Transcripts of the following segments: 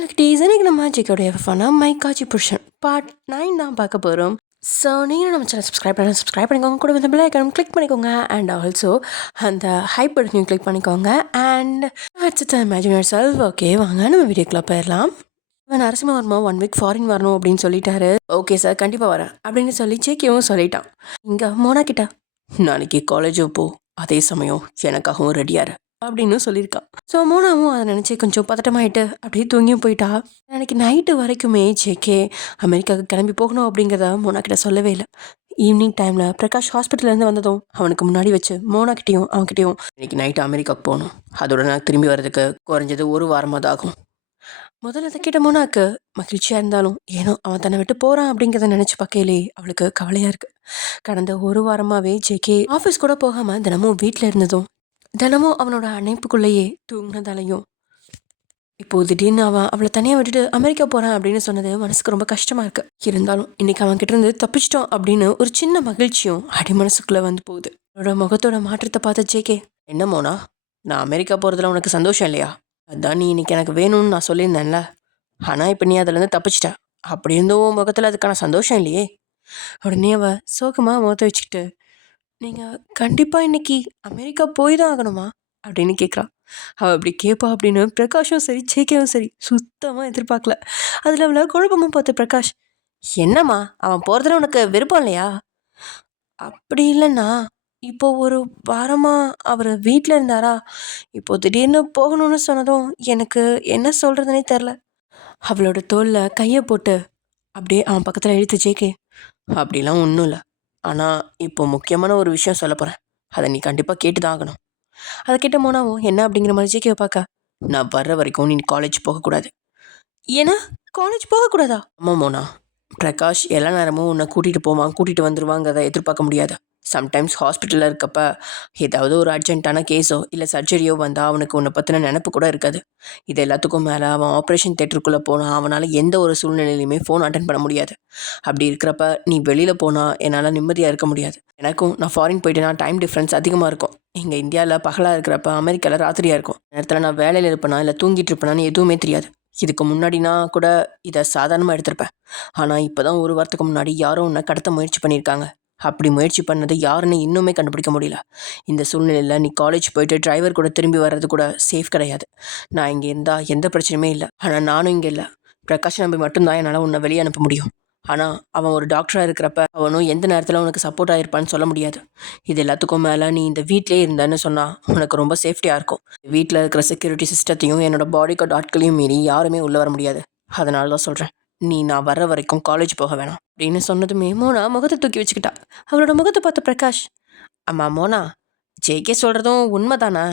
Hello குட்டீஸ், இன்னைக்கு நம்ம ஜிகோடைய ஃபனாக மைக்காச்சி புருஷன் பார்ட் 9 தான் பார்க்க போகிறோம். ஸோ நீங்களும் நம்ம சேனல் சப்ஸ்கிரைப் பண்ணிக்கோங்க, கூட வந்து பெல் ஐக்கான் கிளிக் பண்ணிக்கோங்க. அண்ட் ஆல்சோ அந்த ஹைப் பட்டனையும் கிளிக் பண்ணிக்கோங்க. And it's imagine your self. Okay, வாங்க நம்ம வீடியோக்குள்ளே போயிடலாம். நரசிம்மவர்மா 1 வீக் ஃபாரின் வரணும் அப்படின்னு சொல்லிட்டாரு. ஓகே சார், கண்டிப்பாக வரேன் அப்படின்னு சொல்லி ஜேகேவும் சொல்லிட்டான். இங்கே மோனா கிட்ட நாளைக்கு காலேஜ் போ, அதே சமயம் எனக்காகவும் ரெடியாரு அப்படின்னு சொல்லியிருக்கான். ஸோ மோனாவும் அதை நினச்சி கொஞ்சம் பதட்டமாயிட்டு அப்படியே தூங்கியும் போயிட்டா. அன்னைக்கு நைட்டு வரைக்குமே ஜேகே அமெரிக்காவுக்கு கிளம்பி போகணும் அப்படிங்கிறத மோனா கிட்ட சொல்லவே இல்லை. ஈவினிங் டைமில் பிரகாஷ் ஹாஸ்பிட்டல்லேருந்து வந்ததும் அவனுக்கு முன்னாடி வச்சு மோனாக்கிட்டேயும் அவன்கிட்டையும் இன்னைக்கு நைட்டு அமெரிக்காவுக்கு போகணும், அதோட நான் திரும்பி வர்றதுக்கு குறைஞ்சது 1 வாரமாக தான் ஆகும். முதல்ல அதை கேட்ட மோனாக்கு மகிழ்ச்சியாக இருந்தாலும் ஏனோ அவன் தன்னை விட்டு போகிறான் அப்படிங்கிறத நினச்சி பார்க்கையிலே அவளுக்கு கவலையாக இருக்குது. கடந்த 1 வாரமாகவே ஜேகே ஆஃபீஸ் கூட போகாமல் தினமும் வீட்டில் இருந்ததும் தினமும் அவனோட அணைப்புக்குள்ளேயே தூங்கினதாலையும் இப்போ திடீர்னு அவளை தனியாக விட்டுட்டு அமெரிக்கா போகிறான் அப்படின்னு சொன்னது மனசுக்கு ரொம்ப கஷ்டமாக இருக்கு. இருந்தாலும் இன்னைக்கு அவன் கிட்ட இருந்து தப்பிச்சிட்டோம் அப்படின்னு ஒரு சின்ன மகிழ்ச்சியும் அடி மனசுக்குள்ளே வந்து போகுது. அவனோட முகத்தோட மாற்றத்தை பார்த்த ஜேகே, என்ன மோனா, நான் அமெரிக்கா போகிறதுல உனக்கு சந்தோஷம் இல்லையா? அதான் நீ இன்னைக்கு எனக்கு வேணும்னு நான் சொல்லியிருந்தேன்ல. ஆனால் இப்போ நீ அதுலேருந்து தப்பிச்சிட்ட, அப்படி இருந்தும் முகத்தில் அதுக்கான சந்தோஷம் இல்லையே. உடனே அவ சோகமாக முகத்தை வச்சுக்கிட்டு, நீங்கள் கண்டிப்பாக இன்னைக்கு அமெரிக்கா போய் தான் ஆகணுமா அப்படின்னு கேட்குறான். அவள் அப்படி கேட்பா அப்படின்னு பிரகாஷும் சரி ஜேகேவும் சரி சுத்தமாக எதிர்பார்க்கல. அதில் அவளை குழப்பமும் பார்த்து பிரகாஷ், என்னம்மா அவன் போகிறதுல உனக்கு விருப்பம் இல்லையா? அப்படி இல்லைண்ணா, இப்போ 1 வாரமாக அவர் வீட்டில் இருந்தாரா, இப்போ திடீர்னு போகணும்னு சொன்னதும் எனக்கு என்ன சொல்கிறதுனே தெரில. அவளோட தோளில் கையை போட்டு அப்படியே அவன் பக்கத்தில் இழுத்து ஜேகே, அப்படிலாம் ஒன்றும் இல்லை, ஆனால் இப்போ முக்கியமான ஒரு விஷயம் சொல்ல போகிறேன், அதை நீ கண்டிப்பாக கேட்டு தான் ஆகணும். அதை கேட்ட மோனாவும் என்ன அப்படிங்கிற மாதிரி ஜேகேவை பார்க்க, நான் வர்ற வரைக்கும் நீ காலேஜ் போகக்கூடாது. ஏன்னா காலேஜ் போகக்கூடாதா? ஆமாம் மோனா, பிரகாஷ் எல்லா நேரமும் உன்னை கூட்டிகிட்டு போவான் கூட்டிகிட்டு வந்துடுவாங்கிறத எதிர்பார்க்க முடியாது. சம்டைம்ஸ் ஹாஸ்பிட்டலில் இருக்கப்ப ஏதாவது ஒரு அர்ஜென்ட்டான கேஸோ இல்லை சர்ஜரியோ வந்தால் அவனுக்கு உன்னை பற்றின நினப்பு கூட இருக்காது. இது எல்லாத்துக்கும் மேலே அவன் ஆப்ரேஷன் தேட்டருக்குள்ளே போனால் அவனால் எந்த ஒரு சூழ்நிலையிலையுமே ஃபோன் அட்டன் பண்ண முடியாது. அப்படி இருக்கிறப்ப நீ வெளியில் போனால் என்னால் நிம்மதியாக இருக்க முடியாது. எனக்கும் நான் ஃபாரின் போயிட்டேன்னா டைம் டிஃப்ரென்ஸ் அதிகமாக இருக்கும். இங்கே இந்தியாவில் பகலாக இருக்கிறப்ப அமெரிக்காவில் ராத்திரியாக இருக்கும். நேரத்தில் நான் வேலையில் இருப்பேனா இல்லை தூங்கிட்டு இருப்பேனான்னு எதுவுமே தெரியாது. இதுக்கு முன்னாடினா கூட இதை சாதாரணமாக எடுத்திருப்பேன். ஆனால் இப்போ தான் 1 வாரத்துக்கு முன்னாடி யாரும் உன்னை கடத்த முயற்சி பண்ணியிருக்காங்க. அப்படி முயற்சி பண்ணது யாருன்னு இன்னுமே கண்டுபிடிக்க முடியல. இந்த சூழ்நிலையில் நீ காலேஜ் போயிட்டு டிரைவர் கூட திரும்பி வர்றது கூட சேஃப் கிடையாது. நான் இங்கே இருந்தால் எந்த பிரச்சனையுமே இல்லை, ஆனால் நானும் இங்கே இல்லை. பிரகாஷ் நம்பி மட்டும்தான் என்னால் உன்னை வெளியே அனுப்ப முடியும். ஆனால் அவன் ஒரு டாக்டராக இருக்கிறப்ப அவனும் எந்த நேரத்தில் உனக்கு சப்போர்ட்டாக இருப்பான்னு சொல்ல முடியாது. இது எல்லாத்துக்கும் மேலே நீ இந்த வீட்டிலே இருந்தேன்னு சொன்னால் உனக்கு ரொம்ப சேஃப்டியாக இருக்கும். வீட்டில் இருக்கிற செக்யூரிட்டி சிஸ்டத்தையும் என்னோட பாடி கார்டு ஆட்களையும் மீறி யாருமே உள்ளே வர முடியாது. அதனால தான் சொல்கிறேன், நீ நான் வர்ற வரைக்கும் காலேஜ் போக வேணாம் அப்படின்னு சொன்னதுமே மோனா முகத்தை தூக்கி வச்சுக்கிட்டா. அவளோட முகத்தை பார்த்த பிரகாஷ், அம்மா மோனா, ஜேகே சொல்கிறதும் உண்மைதானா?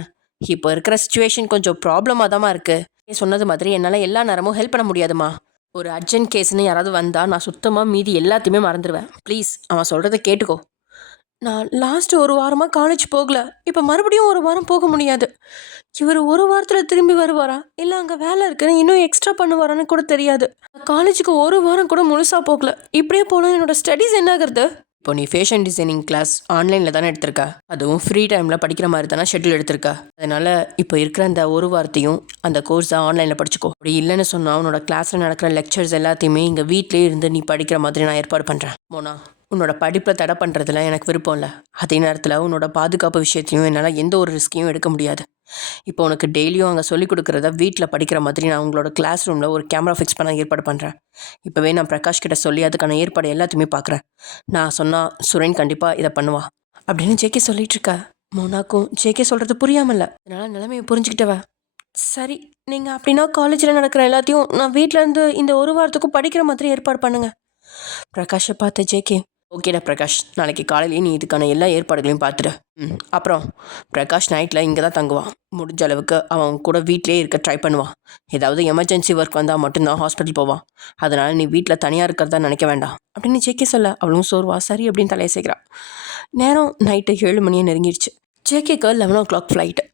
இப்போ இருக்கிற சுச்சுவேஷன் கொஞ்சம் ப்ராப்ளமாக தாம்மா இருக்குது. சொன்னது மாதிரி என்னால் எல்லா நேரமும் ஹெல்ப் பண்ண முடியாதுமா. ஒரு அர்ஜென்ட் கேஸ்ன்னு யாராவது வந்தால் நான் சுத்தமாக மீதி எல்லாத்தையுமே மறந்துடுவேன். ப்ளீஸ் அவன் சொல்கிறத கேட்டுக்கோ. நான் லாஸ்ட் 1 வாரமாக காலேஜ் போகல, இப்போ மறுபடியும் 1 வாரம் போக முடியாது. இவர் 1 வாரத்தில் திரும்பி வருவாரா இல்லை அங்கே வேலை இருக்குன்னு இன்னும் எக்ஸ்ட்ரா பண்ணுவாரான்னு கூட தெரியாது. காலேஜுக்கு 1 வாரம் கூட முழுசாக போகல. இப்படியே போனால் என்னோட ஸ்டடீஸ் என்ன ஆகுறது? இப்போ நீ ஃபேஷன் டிசைனிங் கிளாஸ் ஆன்லைனில் தானே எடுத்திருக்க, அதுவும் ஃப்ரீ டைமில் படிக்கிற மாதிரி தானே ஷெட்யூல் எடுத்திருக்க. அதனால் இப்போ இருக்கிற அந்த 1 வாரத்தையும் அந்த கோர்ஸை ஆன்லைனில் படிச்சுக்கோ. அப்படி இல்லைன்னு சொன்னால் உன்னோட கிளாஸில் நடக்கிற லெக்சர்ஸ் எல்லாத்தையுமே இங்கே வீட்டிலே இருந்து நீ படிக்கிற மாதிரி நான் ஏற்பாடு பண்ணுறேன். மோனா, உன்னோட படிப்பில் தடை பண்ணுறதுல எனக்கு விருப்பம் இல்லை. அதே நேரத்தில் உன்னோட பாதுகாப்பு விஷயத்தையும் என்னால் எந்த ஒரு ரிஸ்கையும் எடுக்க முடியாது. இப்போ உனக்கு டெய்லியும் அங்கே சொல்லிக் கொடுக்குறத வீட்டில் படிக்கிற மாதிரி நான் உங்களோட கிளாஸ் ரூமில் ஒரு கேமரா ஃபிக்ஸ் பண்ண ஏற்பாடு பண்ணுறேன். இப்போவே நான் பிரகாஷ் கிட்ட சொல்லி அதுக்கான ஏற்பாடு எல்லாத்தையுமே பார்க்குறேன். நான் சொன்னால் சுரேன் கண்டிப்பாக இதை பண்ணுவா அப்படின்னு ஜேகே சொல்லிட்டு இருக்க. மோனாக்கும் ஜேகே சொல்கிறது புரியாமல்ல, அதனால் நிலைமையை புரிஞ்சுக்கிட்டவ, சரி நீங்கள் அப்படின்னா காலேஜில் நடக்கிற எல்லாத்தையும் நான் வீட்டில் இருந்து இந்த 1 வாரத்துக்கும் படிக்கிற மாதிரி ஏற்பாடு பண்ணுங்க. பிரகாஷை பார்த்த ஜேகே, ஓகேடா பிரகாஷ், நாளைக்கு காலையிலேயே நீ இதுக்கான எல்லா ஏற்பாடுகளையும் பார்த்துடு. அப்புறம் பிரகாஷ் நைட்டில் இங்கே தான் தங்குவான். முடிஞ்ச அளவுக்கு அவன் கூட வீட்டிலே இருக்க ட்ரை பண்ணுவான். ஏதாவது எமர்ஜென்சி ஒர்க் வந்தால் மட்டும்தான் ஹாஸ்பிட்டல் போவான். அதனால் நீ வீட்டில் தனியாக இருக்கிறதா நினைக்க வேண்டாம் அப்படின்னு ஜேகே சொல்ல அவளும் சோர்வா சரி அப்படின்னு தலையை செய்கிறான். நேரம் நைட்டு 7 மணியை நெருங்கிடுச்சு. ஜேகேக்கு 11 o'clock ஃப்ளைட்டு.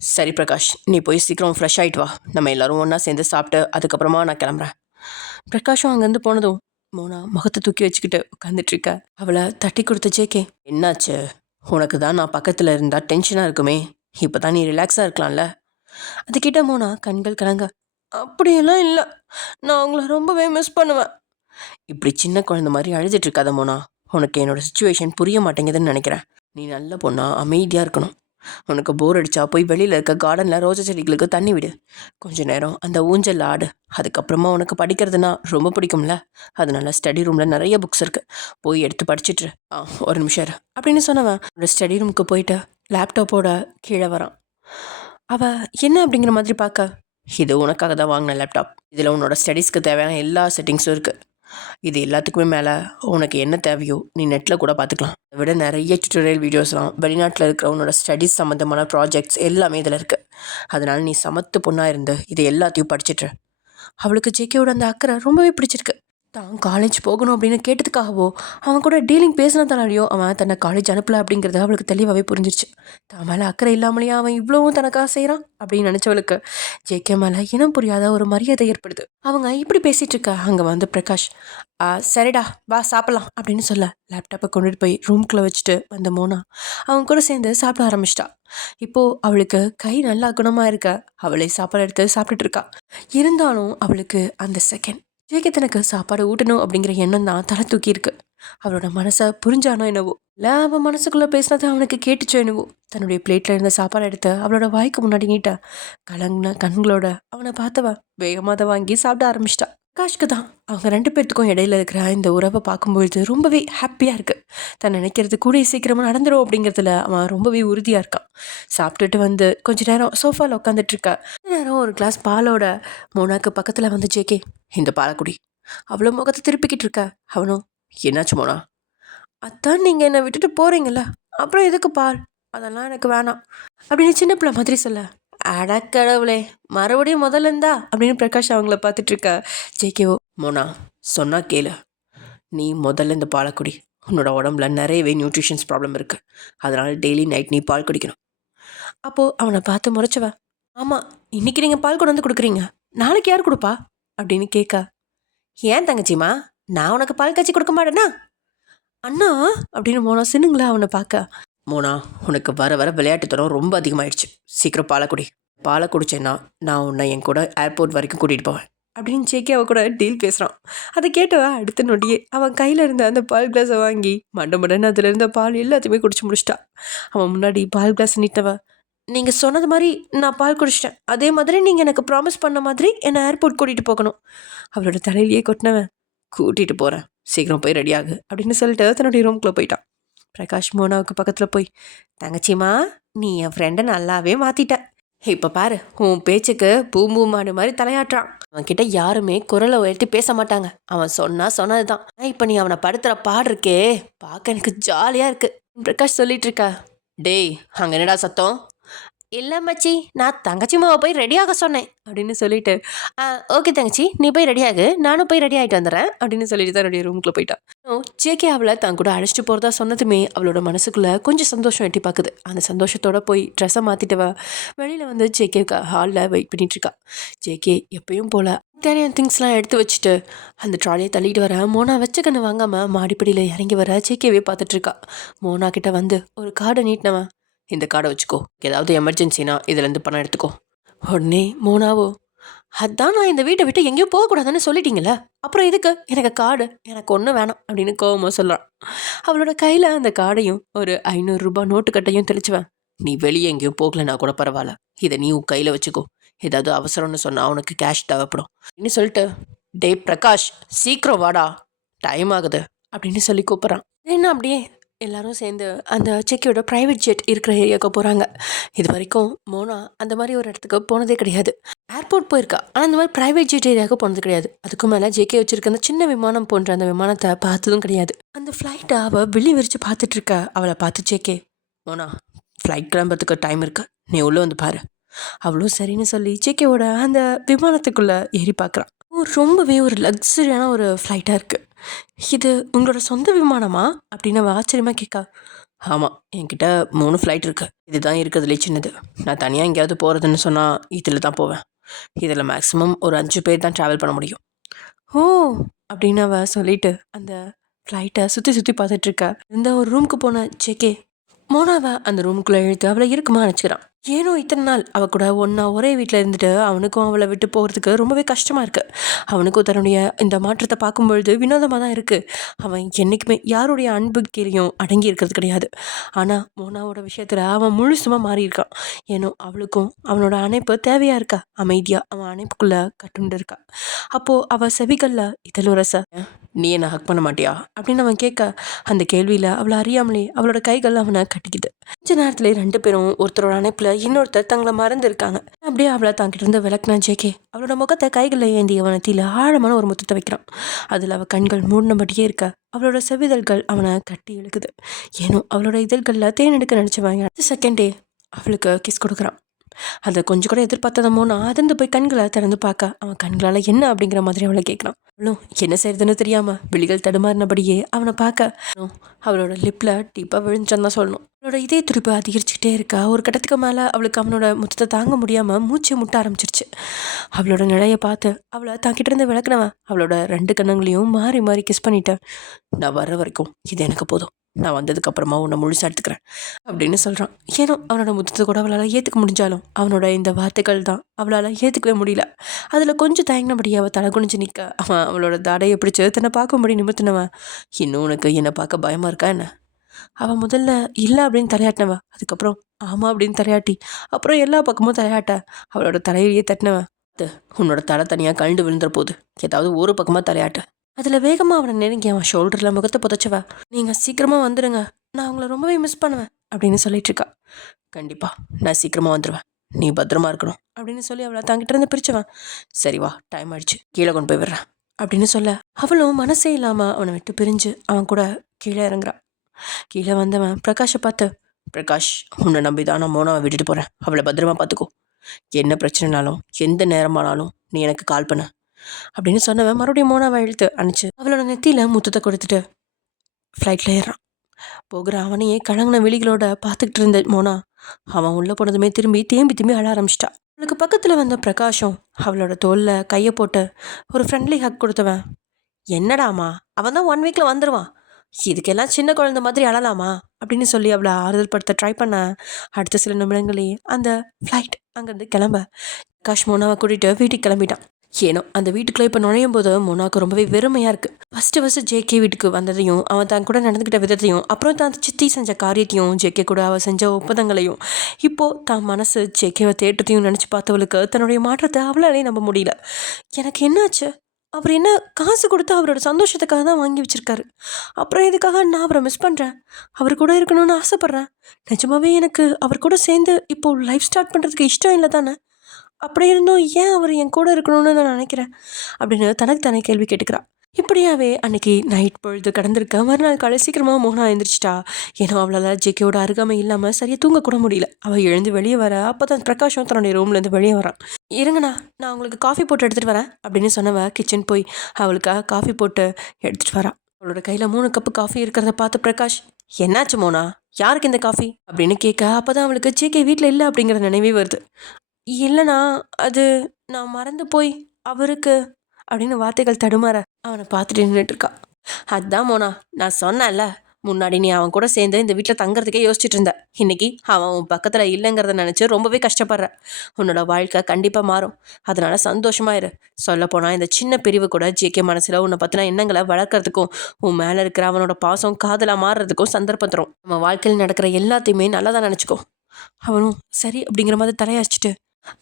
சரி பிரகாஷ், நீ போய் சீக்கிரம் ஃப்ரெஷ் ஆகிட்டு வா, நம்ம எல்லோரும் ஒன்றா சேர்ந்து சாப்பிட்டு அதுக்கப்புறமா நான் கிளம்புறேன். பிரகாஷும் அங்கேருந்து போனதும் மோனா முகத்தை தூக்கி வச்சுக்கிட்டு உட்காந்துட்ருக்க. அவளை தட்டி கொடுத்த ஜேகே, என்னாச்சு? உனக்கு தான் நான் பக்கத்தில் இருந்தால் டென்ஷனாக இருக்குமே, இப்போ தான் நீ ரிலாக்ஸாக இருக்கலாம்ல. அது கிட்ட மோனா கண்கள் கலங்க, அப்படியெல்லாம் இல்லை. நான் உங்களை ரொம்பவே மிஸ் பண்ணுவேன். இப்படி சின்ன குழந்தை மாதிரி அழுதுட்டு இருக்காத மோனா. உனக்கு என்னோட சுச்சுவேஷன் புரிய மாட்டேங்குதுன்னு நினைக்கிறேன். நீ நல்ல பொண்ணா அமைதியாக இருக்கணும். உனக்கு போர் அடிச்சா போய் வெளியில் இருக்க கார்டனில் ரோஜா செடிகளுக்கு தண்ணி விடு. கொஞ்ச நேரம் அந்த ஊஞ்சல் ஆடு. அதுக்கப்புறமா உனக்கு படிக்கிறதுனா ரொம்ப பிடிக்கும்ல, அதனால ஸ்டடி ரூமில் நிறைய புக்ஸ் இருக்குது, போய் எடுத்து படிச்சிட்ரு. ஒரு நிமிஷம் இரு அப்படின்னு சொன்னவன் ஒரு ஸ்டடி ரூமுக்கு போயிட்டு லேப்டாப்போட கீழே வரான். அவள் என்ன அப்படிங்கிற மாதிரி பார்க்க, இது உனக்காக தான் வாங்கின லேப்டாப். இதில் உன்னோட ஸ்டடீஸ்க்கு தேவையான எல்லா செட்டிங்ஸும் இருக்குது. இது எல்லாத்துக்குமே மேலே உனக்கு என்ன தேவையோ நீ நெட்டில் கூட பார்த்துக்கலாம். அதை விட நிறைய டியூட்டோரியல் வீடியோஸ்லாம் வெளிநாட்டில் இருக்கிற உன்னோட ஸ்டடீஸ் சம்மந்தமான ப்ராஜெக்ட்ஸ் எல்லாமே இதில் இருக்குது. அதனால் நீ சமத்து பொண்ணாக இருந்து இது எல்லாத்தையும் படிச்சிட்ரு. அவளுக்கு ஜேகேவோட அந்த அக்கறை ரொம்பவே பிடிச்சிருக்கு. தான் காலேஜ் போகணும் அப்படின்னு கேட்டதுக்காகவோ அவன் கூட டீலிங் பேசினதாலேயோ அவன் தன்னை காலேஜ் அனுப்பலை அப்படிங்கிறது அவளுக்கு தெளிவாகவே புரிஞ்சிருச்சு. தான் மேலே அக்கறை இல்லாமலேயே அவன் இவ்வளவும் தனக்காக செய்கிறான் அப்படின்னு நினச்சவளுக்கு ஜேகே மேலே இனம் புரியாத ஒரு மரியாதை ஏற்படுது. அவங்க இப்படி பேசிகிட்டு இருக்க அங்கே வந்து பிரகாஷ், சரிடா வா சாப்பிட்லாம் அப்படின்னு சொல்ல லேப்டாப்பை கொண்டுட்டு போய் ரூம்குள்ளே வச்சுட்டு வந்த மோனா அவங்க கூட சேர்ந்து சாப்பிட ஆரம்பிச்சிட்டா. இப்போது அவளுக்கு கை நல்லா குணமாக இருக்க அவளை சாப்பாடு எடுத்து சாப்பிட்டுட்டு இருக்கா. இருந்தாலும் அவளுக்கு அந்த செகண்ட் ஜேகே தனக்கு சாப்பாடு ஊட்டணும் அப்படிங்கிற எண்ணம் தான் தலை தூக்கி இருக்கு. அவளோட மனசை புரிஞ்சானோ என்னவோ, இல்லை அவன் மனசுக்குள்ளே பேசினது அவனுக்கு கேட்டுச்சோ என்னவோ, தன்னுடைய பிளேட்டில் இருந்த சாப்பாடு எடுத்து அவளோட வாய்க்கு முன்னாடி நீட்ட கலங்கின கண்களோட அவனை பார்த்தவ வேகமாக அதை வாங்கி சாப்பிட ஆரம்பிச்சிட்டா. பிரகாஷ்க்கு தான் அவங்க ரெண்டு பேர்த்துக்கும் இடையில இருக்கிற இந்த உறவை பார்க்கும்பொழுது ரொம்பவே ஹாப்பியாக இருக்குது. தான் நினைக்கிறது கூட சீக்கிரமாக நடந்துடும் அப்படிங்கிறதுல அவன் ரொம்பவே உறுதியாக இருக்கான். சாப்பிட்டுட்டு வந்து கொஞ்ச நேரம் சோஃபாவில் உட்காந்துட்ருக்கா. கொஞ்ச நேரம் ஒரு கிளாஸ் பாலோட மோனாக்கு பக்கத்தில் வந்து ஜேகே, இந்த பாலக்குடி. அவ்வளோ முகத்தை திருப்பிக்கிட்டு இருக்க. அவனும், என்னாச்சு மோனா? அதான் நீங்கள் என்னை விட்டுட்டு போகிறீங்கள, அப்புறம் எதுக்கு பால்? அதெல்லாம் எனக்கு வேணாம் அப்படின்னு சின்ன பிள்ளை மாதிரி சொல்ல, அடக்கடவுளே மறுபடியும் முதல்ல இருந்தா அப்படின்னு பிரகாஷ் அவங்கள பார்த்துட்டு இருக்கா. ஜேகேஓ, மோனா சொன்னா கேளு, நீ முதல்ல இந்த பாலை குடி. உன்னோட உடம்புல நிறையவே நியூட்ரிஷன்ஸ் ப்ராப்ளம் இருக்குது, அதனால் டெய்லி நைட் நீ பால் குடிக்கணும். அப்போது அவனை பார்த்து முறைச்சவ, ஆமாம் இன்னைக்கு நீங்கள் பால் கொண்டு வந்து கொடுக்குறீங்க, நாளைக்கு யார் கொடுப்பா அப்படின்னு கேட்க, ஏன் தங்கச்சிமா நான் உனக்கு பால் காய்ச்சி கொடுக்க மாட்டேனா அண்ணா அப்படின்னு மோனா சின்னுங்களா அவனை பார்க்க. மோனா, உனக்கு வர வர விளையாட்டுத்தனம் ரொம்ப அதிகமாகிடுச்சு, சீக்கிரம் பாலை குடி. பாலை குடிச்சேன்னா நான் உன்னை என் கூட ஏர்போர்ட் வரைக்கும் கூட்டிகிட்டு போவேன் அப்படின்னு ஜேகே அவ கூட டீல் பேசுகிறான். அதை கேட்டவ அடுத்த நொடியே அவன் கையில் இருந்த அந்த பால் கிளாஸை வாங்கி மண்டன்னு அதில் இருந்த பால் எல்லாத்தையுமே குடிச்சு முடிச்சிட்டா. அவன் முன்னாடி பால் கிளாஸ் நீட்டவ, நீங்கள் சொன்னது மாதிரி நான் பால் குடிச்சிட்டேன், அதே மாதிரி நீங்கள் எனக்கு ப்ராமிஸ் பண்ண மாதிரி என்னை ஏர்போர்ட் கூட்டிகிட்டு போகணும். அவளோட தலையிலேயே கொட்டினவன், கூட்டிகிட்டு போகிறேன், சீக்கிரம் போய் ரெடியாகு அப்படின்னு சொல்லிட்டு தன்னுடைய ரூம்குள்ளே போயிட்டான். பிரகாஷ் மோனாவுக்கு பக்கத்தில் போய், தங்கச்சிமா நீ என் ஃப்ரெண்டை நல்லாவே மாற்றிட்ட, இப்போ பாரு உன் பேச்சுக்கு பூம்பூ மாடு மாதிரி தலையாட்டுறான். அவன்கிட்ட யாருமே குரலை உயர்த்தி பேச மாட்டாங்க, அவன் சொன்னது தான். இப்போ நீ அவனை படுத்துகிற பாடு இருக்கே பார்க்க எனக்கு ஜாலியாக இருக்கு. பிரகாஷ் சொல்லிட்டு இருக்கா. டேய் அங்கே என்னடா சத்தம்? இல்லை மச்சி, நான் தங்கச்சிமாவை போய் ரெடியாக சொன்னேன் அப்படின்னு சொல்லிட்டு, ஓகே தங்கச்சி நீ போய் ரெடியாகு, நானும் போய் ரெடி ஆகிட்டு வந்துடுறேன் அப்படின்னு சொல்லிட்டு தான் என்னுடைய ரூமுக்குள்ளே போயிட்டான். ஜேகே அவளை தான் கூட அழைச்சிட்டு போகிறதா சொன்னதுமே அவளோட மனசுக்குள்ளே கொஞ்சம் சந்தோஷம் எட்டி பார்க்குது. அந்த சந்தோஷத்தோடு போய் ட்ரெஸ்ஸை மாற்றிட்டவ வெளியில் வந்து ஜேகே ஹாலில் வெயிட் பண்ணிகிட்ருக்கா. ஜேகே எப்பயும் போல் தேவையான திங்ஸ்லாம் எடுத்து வச்சுட்டு அந்த ட்ராலியை தள்ளிட்டு வர மோனா வச்ச கண்ணு வாங்காமல் மாடிப்படியில் இறங்கி வர ஜேகேவே பார்த்துட்ருக்கா. மோனா கிட்ட வந்து ஒரு கார்டை நீட்டினவன், இந்த கார்டை வச்சுக்கோ, ஏதாவது எமர்ஜென்சினா இதுலேருந்து பணம் எடுத்துக்கோ. உடனே மோனாவோ, அதான் நான் இந்த வீட்டை விட்டு எங்கேயும் போகக்கூடாதுன்னு சொல்லிட்டீங்களே, அப்புறம் எதுக்கு எனக்கு கார்டு, எனக்கு ஒன்றும் வேணாம் அப்படின்னு கோவமாக சொல்கிறான். அவளோட கையில் அந்த கார்டையும் ஒரு 500 ரூபாய் நோட்டு கட்டையும் தெளிச்சுவேன். நீ வெளியே எங்கேயும் போகலன்னா கூட பரவாயில்ல, இதை நீ உன் கையில் வச்சுக்கோ, ஏதாவது அவசரம்னு சொன்னால் அவனுக்கு கேஷ் தேவைப்படும் அப்படின்னு சொல்லிட்டு, டே பிரகாஷ் சீக்கிரம் வாடா டைம் ஆகுது அப்படின்னு சொல்லி கூப்பிட்றான். என்ன அப்படியே எல்லாரும் சேர்ந்து அந்த ஜேகேயோட ப்ரைவேட் ஜெட் இருக்கிற ஏரியாவுக்கு போகிறாங்க. இது வரைக்கும் மோனா அந்த மாதிரி ஒரு இடத்துக்கு போனதே கிடையாது. ஏர்போர்ட் போயிருக்கா, ஆனால் அந்த மாதிரி ப்ரைவேட் ஜெட் ஏரியாவுக்கு போனது கிடையாது. அதுக்கு மேலே ஜேகே வச்சிருக்க அந்த சின்ன விமானம் போன்ற அந்த விமானத்தை பார்த்ததும் கிடையாது. அந்த ஃப்ளைட்டை அவள் வெளி விரிச்சு பார்த்துட்ருக்க. அவளை பார்த்து ஜேகே, மோனா ஃப்ளைட் கிளம்புறதுக்கு டைம் இருக்கு, நீ உள்ளே வந்து பாரு. அவளும் சரின்னு சொல்லி ஜேகேவோட அந்த விமானத்துக்குள்ளே ஏறி பார்க்குறான். ரொம்பவே ஒரு லக்ஸரியான ஒரு ஃப்ளைட்டாக இருக்குது. இது உங்களோட சொந்த விமானமா அப்படின்னு அவள் ஆச்சரியமாக கேட்கா. ஆமாம், என்கிட்ட 3 ஃப்ளைட் இருக்குது, இதுதான் இருக்கிறதுலே சின்னது. நான் தனியாக எங்கேயாவது போகிறதுன்னு சொன்னால் இதில் தான் போவேன். இதில் மேக்ஸிமம் ஒரு 5 பேர் தான் ட்ராவல் பண்ண முடியும். ஓ அப்படின்னு அவள் சொல்லிட்டு அந்த ஃப்ளைட்டை சுற்றி சுற்றி பார்த்துட்ருக்கா. இந்த ஒரு ரூமுக்கு போன ஜேகே மோனாவை அந்த ரூமுக்குள்ளே இழுத்து அவளை இருக்குமா நினச்சிக்கிறான். ஏனோ இத்தனை நாள் அவ கூட ஒன்றா ஒரே வீட்டில் இருந்துட்டு அவனுக்கும் அவளை விட்டு போகிறதுக்கு ரொம்பவே கஷ்டமாக இருக்குது. அவனுக்கும் தன்னுடைய இந்த மாற்றத்தை பார்க்கும்பொழுது வினோதமாக தான் இருக்குது. அவன் என்றைக்குமே யாருடைய அன்பு கீழையும் அடங்கி இருக்கிறது கிடையாது. ஆனால் மோனாவோட விஷயத்தில் அவன் முழுசுமாக மாறியிருக்கான். ஏனோ அவளுக்கும் அவனோட அணைப்பு தேவையாக இருக்கா. அமைதியாக அவன் அணைப்புக்குள்ளே கட்டுண்டு இருக்கா. அப்போது அவள் செவிகளில் இதழுரச நீ என்ன ஹக் பண்ண மாட்டியா அப்படின்னு அவன் கேட்க, அந்த கேள்வியில் அவளை அறியாமலே அவளோட கைகள் அவனை கட்டிக்குது. கொஞ்ச நேரத்துல 2 பேரும் ஒருத்தரோட அணைப்புல இன்னொருத்தர் தங்களை மறந்து இருக்காங்க. அப்படியே அவளை தாங்கிட்டு இருந்து விளக்குனா ஜேகே அவளோட முகத்தை கைகளில் ஏந்தி அவனை தீல ஆழமான ஒரு முத்தத்தை வைக்கிறான். அதில் அவள் கண்கள் மூடினபடியே இருக்க அவளோட செவிதழ்கள் அவனை கட்டி இழுக்குது. ஏனோ அவளோட இதழ்களில் தேன் எடுக்க நினச்சவாங்க. அடுத்த செகண்டே அவளுக்கு கிஸ் கொடுக்குறான். அதை கொஞ்சம் கூட எதிர்பார்த்ததமோ நான் அதிர்ந்து போய் கண்களை திறந்து பார்க்க அவன் கண்களால் என்ன அப்படிங்கிற மாதிரி அவளை கேட்குறான். அவளும் என்ன செய்யறதுன்னு தெரியாம விழிகள் தடுமாறினபடியே அவனை பார்க்க அவளோட லிப்ல டீப்பாக விழுந்துச்சான்னு தான் சொல்லணும். அவளோட இதய துடிப்பு அதிகரிச்சுக்கிட்டே இருக்கா. ஒரு கட்டத்துக்கு மேலே அவளுக்கு அவனோட முத்தத்தை தாங்க முடியாமல் மூச்சு முட்ட ஆரம்பிச்சிருச்சு. அவளோட நிலையை பார்த்து அவளை தாங்கிட்ட இருந்து விளக்குனவன் அவளோட 2 கண்ணங்களையும் மாறி மாறி கிஸ் பண்ணிட்டேன். நான் வர்ற வரைக்கும் இது எனக்கு போதும், நான் வந்ததுக்கு அப்புறமா உன்னை முழுசா எடுத்துக்கிறேன் அப்படின்னு சொல்கிறான். ஏனோ அவனோட முத்தத்தை கூட அவளால் ஏற்றுக்க முடிஞ்சாலும் அவனோட இந்த வார்த்தைகள் தான் அவளால் ஏற்றுக்கவே முடியல. அதில் கொஞ்சம் தயங்கினபடி அவள் தலை குனிஞ்சு நிற்க அவன் அவளோட தாடையை பிடிச்சி தன்னை பார்க்கும்படி நிமித்தினவன். இன்னும் உனக்கு என்னை பார்க்க பயமாக இருக்கா என்ன? அவன் முதல்ல இல்லை அப்படின்னு தலையாட்டினவ, அதுக்கப்புறம் ஆமாம் அப்படின்னு தலையாட்டி, அப்புறம் எல்லா பக்கமும் தலையாட்ட அவளோட தலையிலேயே தட்டினவன். உன்னோட தலை தனியாக கழண்டு விழுந்துற போது ஏதாவது ஒரு பக்கமாக தலையாட்ட. அதில் வேகமாக அவனை நெருங்கி அவன் ஷோல்டரில் முகத்தை புதைச்சவ, நீங்கள் சீக்கிரமாக வந்துடுங்க, நான் உங்களை ரொம்பவே மிஸ் பண்ணுவேன் அப்படின்னு சொல்லிட்டு இருக்கா. கண்டிப்பாக நான் சீக்கிரமாக வந்துடுவேன், நீ பத்திரமா இருக்கணும் அப்படின்னு சொல்லி அவளை தாங்கிட்ட இருந்து பிரிச்சவன். சரி வா, டைம் ஆயிடுச்சு, கீழே கொண்டு போய் விடுறேன் அப்படின்னு சொல்ல அவளும் மனசே இல்லாமல் அவனை விட்டு பிரிஞ்சு அவன் கூட கீழே இறங்குறான். கீழே வந்தவன் பிரகாஷை பார்த்து, பிரகாஷ் உன்னை நம்பி தான் நான் மோனாவை விட்டுட்டு போகிறேன், அவளை பத்திரமா பார்த்துக்கோ, என்ன பிரச்சனைனாலும் எந்த நேரமானாலும் நீ எனக்கு கால் பண்ண அப்படின்னு சொன்னவன் மறுபடியும் மோனாவை இழுத்து அனுப்பிச்சு அவளோட நெத்தியில் முத்தத்தை கொடுத்துட்டு ஃப்ளைட்டில் ஏறான். போகிற அவனையே கலங்கின விழிகளோட பார்த்துக்கிட்டு இருந்த மோனா அவன் உள்ளே போனதுமே திரும்பி தேம்பி அழ ஆரம்பிச்சிட்டா. அவளுக்கு பக்கத்தில் வந்த பிரகாஷும் அவளோட தோளில் கையை போட்டு ஒரு ஃப்ரெண்ட்லி ஹக் கொடுத்தவன், என்னடாமா அவன் தான் 1 வீக்கில் வந்துடுவான், இதுக்கெல்லாம் சின்ன குழந்தை மாதிரி அழலாமா அப்படின்னு சொல்லி அவளை ஆறுதல் படுத்த ட்ரை பண்ண அடுத்த சில நிமிடங்களே அந்த ஃப்ளைட் அங்கேருந்து கிளம்ப பிரகாஷ் மோனாவை கூட்டிகிட்டு வீட்டுக்கு கிளம்பிட்டான். ஏனோ அந்த வீட்டுக்குள்ளே இப்போ நுழையும் போது மோனாவுக்கு ரொம்பவே வெறுமையாக இருக்குது. ஃபஸ்ட்டு ஜேகே வீட்டுக்கு வந்ததையும் அவன் தான் கூட நடந்துக்கிட்ட விதத்தையும் அப்புறம் தான் சித்தி செஞ்ச காரியத்தையும் ஜேகே கூட அவள் செஞ்ச ஒப்பந்தங்களையும் இப்போது தான் மனசு ஜேகேவை தேட்டத்தையும் நினச்சி பார்த்தவளுக்கு தன்னுடைய மாற்றத்தை அவளாலே நம்ப முடியல. எனக்கு என்னாச்சு, அவர் என்ன காசு கொடுத்து அவரோட சந்தோஷத்துக்காக தான் வாங்கி வச்சுருக்காரு, அப்புறம் இதுக்காக நான் அவரை மிஸ் பண்ணுறேன், அவர் கூட இருக்கணும்னு ஆசைப்பட்றேன். நிஜமாவே எனக்கு அவர் கூட சேர்ந்து இப்போது லைஃப் ஸ்டார்ட் பண்ணுறதுக்கு இஷ்டம் இல்லை தானே, அப்படி இருந்தும் ஏன் அவர் என் கூட இருக்கணும்னு நான் நினைக்கிறேன் அப்படின்னு தனக்கு தானே கேள்வி கேட்டுக்கிறான். இப்படியாவே அன்னைக்கு நைட் பொழுது கடந்திருக்க மறுநாள் காலை சீக்கிரமாக மோனா எழுந்திரிச்சிட்டா. ஏன்னா அவளால் ஜேகேவோட அருகாமை இல்லாமல் சரியாக தூங்கக்கூட முடியல. அவள் எழுந்து வெளியே வர அப்போ தான் பிரகாஷும் தன்னுடைய ரூம்லேருந்து வெளியே வரான். இருங்கண்ணா, நான் உங்களுக்கு காஃபி போட்டு எடுத்துகிட்டு வரேன் அப்படின்னு சொன்னவ கிச்சன் போய் அவளுக்காக காஃபி போட்டு எடுத்துகிட்டு வரான். அவளோட கையில் 3 கப்பு காஃபி இருக்கிறத பார்த்து பிரகாஷ், என்னாச்சு மோனா, யாருக்கு இந்த காஃபி அப்படின்னு கேட்க அப்போ தான் அவளுக்கு ஜேகே வீட்டில் இல்லை அப்படிங்கிற நினைவே வருது. இல்லைண்ணா, அது நான் மறந்து போய் அவருக்கு அப்படின்னு வார்த்தைகள் தடுமாற அவனை பார்த்துட்டு நின்றுட்டு இருக்கா. அதான் மோனா, நான் சொன்னேன்ல, முன்னாடி நீ அவன் கூட சேர்ந்து இந்த வீட்டில் தங்குறதுக்கே யோசிச்சுட்டு இருந்த, இன்னைக்கு அவன் உன் பக்கத்தில் இல்லைங்கிறத நினச்சி ரொம்பவே கஷ்டப்படுற. உன்னோட வாழ்க்கை கண்டிப்பாக மாறும், அதனால சந்தோஷமாயிரு. சொல்லப்போனால் இந்த சின்ன பிரிவு கூட ஜேகே மனசில் உன்னை பற்றின எண்ணங்களை வளர்க்குறதுக்கும் உன் மேலே இருக்கிற அவனோட பாசம் காதலாக மாறுறதுக்கும் சந்தர்ப்பம் தரும். நம்ம வாழ்க்கையில் நடக்கிற எல்லாத்தையுமே நல்லா தான் நினச்சிக்கோ. அவனும் சரி அப்படிங்கிற மாதிரி தலையாச்சிட்டு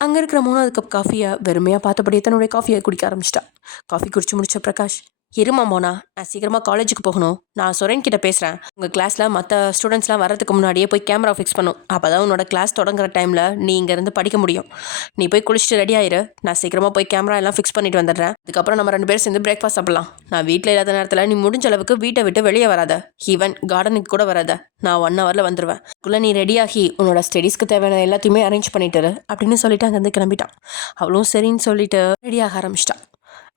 அங்கே இருக்கிற 3வது கப் காஃபியை வெறுமையாக பார்த்தபடியே தன்னுடைய காஃபியை குடிக்க ஆரம்பிச்சிட்டா. காஃபி குடிச்சு முடிச்ச பிரகாஷ், இருமா மோனா, நான் சீக்கிரமாக காலேஜுக்கு போகணும், நான் சுரேன் கிட்ட பேசுகிறேன், உங்கள் கிளாஸில் மற்ற ஸ்டூடெண்ட்ஸ்லாம் வரதுக்கு முன்னாடியே போய் கேமரா ஃபிக்ஸ் பண்ணும், அப்போ தான் உன்னோட கிளாஸ் தொடங்குற டைமில் நீ இங்கேருந்து படிக்க முடியும். நீ போய் குளிச்சுட்டு ரெடி ஆயிரு, நான் சீக்கிரமாக போய் கேமரா எல்லாம் ஃபிக்ஸ் பண்ணிட்டு வந்துடுறேன். அதுக்கப்புறம் நம்ம 2 பேரும் சேர்ந்து பிரேக்ஃபாஸ்ட் சாப்பிடலாம். நான் வீட்டில் இல்லாத நேரத்தில் நீ முடிஞ்ச அளவுக்கு வீட்டை விட்டு வெளியே வராத, ஈவன் கார்டனுக்கு கூட வராத, நான் 1 ஹவரில் வந்துடுவேன். அதுக்குள்ளே நீ ரெடியாகி உன்னோட ஸ்டடீஸ்க்கு தேவையான எல்லாத்தையுமே அரேஞ்ச் பண்ணிட்டு அப்படின்னு சொல்லிட்டு அங்கேருந்து கிளம்பிட்டான். அவளும் சரின்னு சொல்லிட்டு ரெடியாக ஆரம்பிச்சிட்டான்.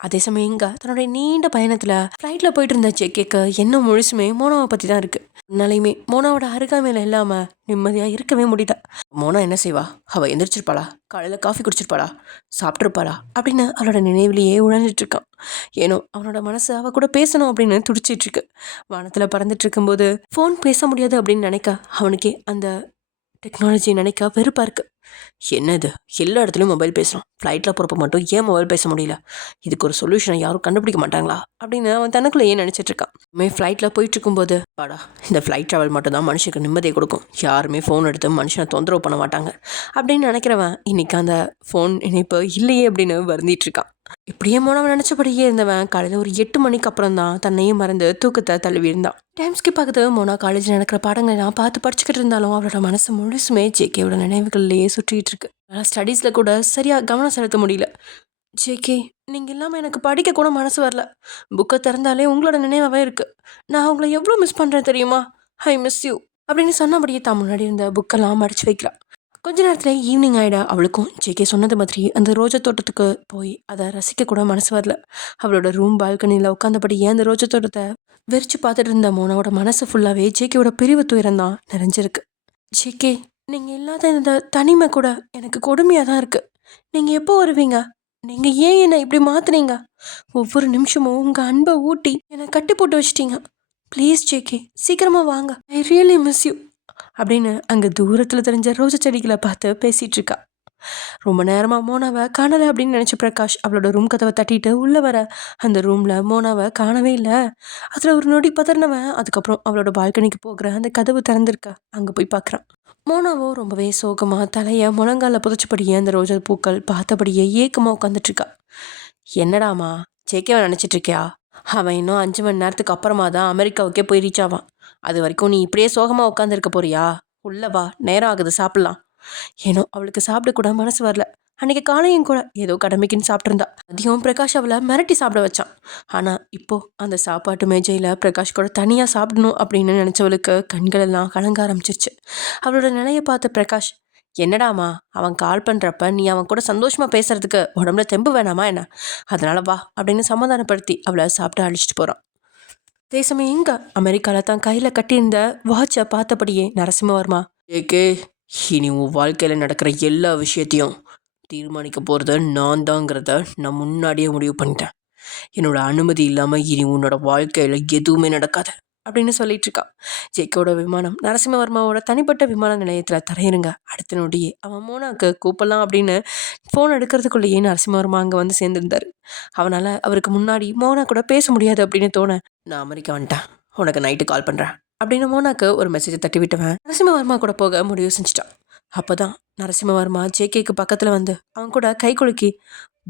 அதே சமயம் இங்கே தன்னுடைய நீண்ட பயணத்தில் ஃப்ளைட்டில் போயிட்டு இருந்த ஜேகேக்கு என்ன முழுசுமே மோனாவை பற்றி தான் இருக்குது. அதனாலையுமே மோனாவோட அருகாமையில் இல்லாமல் நிம்மதியாக இருக்கவே முடியல. மோனா என்ன செய்வா, அவள் எந்திரிச்சிருப்பாளா, காலையில் காஃபி குடிச்சிருப்பாளா, சாப்பிட்ருப்பாளா அப்படின்னு அவளோட நினைவிலேயே உழந்துட்டு இருக்கான். ஏனோ அவனோட மனசு அவள் கூட பேசணும் அப்படின்னு துடிச்சிட்ருக்கு. வானத்தில் பறந்துட்டு இருக்கும்போது ஃபோன் பேச முடியாது அப்படின்னு நினைக்க அவனுக்கே அந்த டெக்னாலஜி நினைக்க வெறுப்பாக இருக்குது. என்னது, எல்லா இடத்துலையும் மொபைல் பேசுகிறோம், ஃப்ளைட்டில் போகிறப்ப மட்டும் ஏன் மொபைல் பேச முடியல? இதுக்கு ஒரு சொல்யூஷனை யாரும் கண்டுபிடிக்க மாட்டாங்களா அப்படின்னு அவன் தனக்குள்ளேயே நினச்சிட்டு இருக்கான். ஃப்ளைட்டில் போயிட்டு இருக்கும்போது, பாடா இந்த ஃப்ளைட் ட்ராவல் மட்டும் தான் மனுஷனுக்கு நிம்மதியை கொடுக்கும், யாருமே ஃபோன் எடுத்து மனுஷனை தொந்தரவு பண்ண மாட்டாங்க அப்படின்னு நினைக்கிறவன் இன்னைக்கு அந்த ஃபோன் இணைப்பு இல்லையே அப்படின்னு வருந்திட்டு இருக்கான். இப்படியே மோனவன் நினச்சபடியே இருந்தவன் காலையில் ஒரு 8 மணிக்கு அப்புறம் தான் தன்னையும் மறந்து தூக்கத்தை தழுவி இருந்தான். டைம் ஸ்கிப் ஆகுது. மோனா காலேஜில் நடக்கிற பாடங்களெல்லாம் பார்த்து படிச்சுக்கிட்டு இருந்தாலும் அவளோட மனசு முழுசுமே ஜேகேவோட நினைவுகள்லேயே சுற்றிட்டு இருக்கு. ஆனால் ஸ்டடீஸில் கூட சரியாக கவனம் செலுத்த முடியல. ஜேகே, நீங்கள் இல்லாமல் எனக்கு படிக்க கூட மனசு வரல. புக்கை திறந்தாலே உங்களோட நினைவாகவே இருக்குது. நான் உங்களை எவ்வளோ மிஸ் பண்ணுறேன் தெரியுமா? ஐ மிஸ் யூ அப்படின்னு சொன்னபடியே தான் முன்னாடி இருந்த புக்கெல்லாம் மடிச்சு வைக்கலாம். கொஞ்ச நேரத்தில் ஈவினிங் ஆகிடா. அவளுக்கும் ஜேகே சொன்னது மாதிரி அந்த ரோஜா தோட்டத்துக்கு போய் அதை ரசிக்க கூட மனசு வரல. அவளோட ரூம் பால்கனியில் உட்காந்தபடியே அந்த ரோஜா தோட்டத்தை வெறிச்சு பார்த்துட்டு இருந்த மோனாவோட மனசு ஃபுல்லாகவே ஜேகேவோட பிரிவு துயரம் தான் நிறைஞ்சிருக்கு. ஜேகே, நீங்கள் இல்லாத இந்த தனிமை கூட எனக்கு கொடுமையாக தான் இருக்குது. நீங்கள் எப்போ வருவீங்க? நீங்கள் ஏன் என்னை இப்படி மாற்றுனீங்க? ஒவ்வொரு நிமிஷமும் உங்கள் அன்பை ஊட்டி என்னை கட்டி போட்டு வச்சிட்டீங்க. ப்ளீஸ் ஜேகே, சீக்கிரமாக வாங்க. ஐ ரியலி மிஸ் யூ அப்படின்னு அங்கே தூரத்தில் தெரிஞ்ச ரோஜா செடிகளை பார்த்து பேசிகிட்டு இருக்கா. ரொம்ப நேரமாக மோனாவை காணலை அப்படின்னு நினச்ச பிரகாஷ் அவளோட ரூம் கதவை தட்டிட்டு உள்ளே வர அந்த ரூமில் மோனாவை காணவே இல்லை. அதில் ஒரு நொடி பதறினவன் அதுக்கப்புறம் அவளோட பால்கனிக்கு போகிற அந்த கதவு திறந்திருக்கா அங்கே போய் பார்க்குறான். மோனாவோ ரொம்பவே சோகமாக தலையை முழங்கால புதைச்சபடியே அந்த ரோஜா பூக்கள் பார்த்தபடியே ஏக்கமாக உட்காந்துட்ருக்கா. என்னடாமா ஜேகேவை நினச்சிட்டு இருக்கியா? அவன் இன்னும் 5 மணி நேரத்துக்கு அப்புறமா தான் அமெரிக்காவுக்கே போய் ரீச் ஆவான். அது வரைக்கும் நீ இப்படியே சோகமாக உட்காந்துருக்க போறியா? உள்ள வா, நேரம் ஆகுது, சாப்பிட்லாம். ஏனோ அவளுக்கு சாப்பிட கூட மனசு வரல. அன்னைக்கு காலையும் கூட ஏதோ கடமைக்குன்னு சாப்பிட்ருந்தா. அதையும் பிரகாஷ் அவளை மிரட்டி சாப்பிட வச்சான். ஆனால் இப்போ அந்த சாப்பாட்டு மேஜையில் பிரகாஷ் கூட தனியாக சாப்பிடணும் அப்படின்னு நினச்சவளுக்கு கண்கள் எல்லாம் கலங்க ஆரம்பிச்சிருச்சு. அவளோட நிலையை பார்த்த பிரகாஷ், என்னடாமா அவன் கால் பண்ணுறப்ப நீ அவன் கூட சந்தோஷமாக பேசுறதுக்கு உடம்புல தெம்பு வேணாமா என்ன? அதனால வா அப்படின்னு சமாதானப்படுத்தி அவளை சாப்பிட்டு அழிச்சிட்டு போகிறான். அதே சமயம் எங்க அமெரிக்காவில் தான் கையில் கட்டியிருந்த வாட்சை பார்த்தபடியே நரசிம்மவர்மா, ஏகே, இனி உன் வாழ்க்கையில் நடக்கிற எல்லா விஷயத்தையும் தீர்மானிக்க போகிறத நான் தாங்கிறத நான் முன்னாடியே முடிவு பண்ணிட்டேன். என்னோட அனுமதி இல்லாமல் இனி உன்னோட வாழ்க்கையில் எதுவுமே நடக்காது அப்படின்னு சொல்லிட்டு இருக்கான். ஜேகேவோட விமானம் நரசிம்மவர்மாவோட தனிப்பட்ட விமான நிலையத்தில் தரையிறங்க அடுத்த நொடியே அவன் மோனாக்கு கூப்பிடலாம் அப்படின்னு ஃபோன் எடுக்கிறதுக்குள்ளேயே நரசிம்மவர்மா அங்கே வந்து சேர்ந்துருந்தார். அவனால் அவருக்கு முன்னாடி மோனா கூட பேச முடியாது அப்படின்னு தோண, நான் அமெரிக்கா வந்துட்டேன், உனக்கு நைட்டு கால் பண்ணுறேன் அப்படின்னு மோனாக்கு ஒரு மெசேஜை தட்டி விட்டவன் நரசிம்மவர்மா கூட போக முடிவு செஞ்சிட்டான். அப்போ தான் நரசிம்மவர்மா ஜேகேக்கு பக்கத்தில் வந்து அவன் கூட கை குலுக்கி,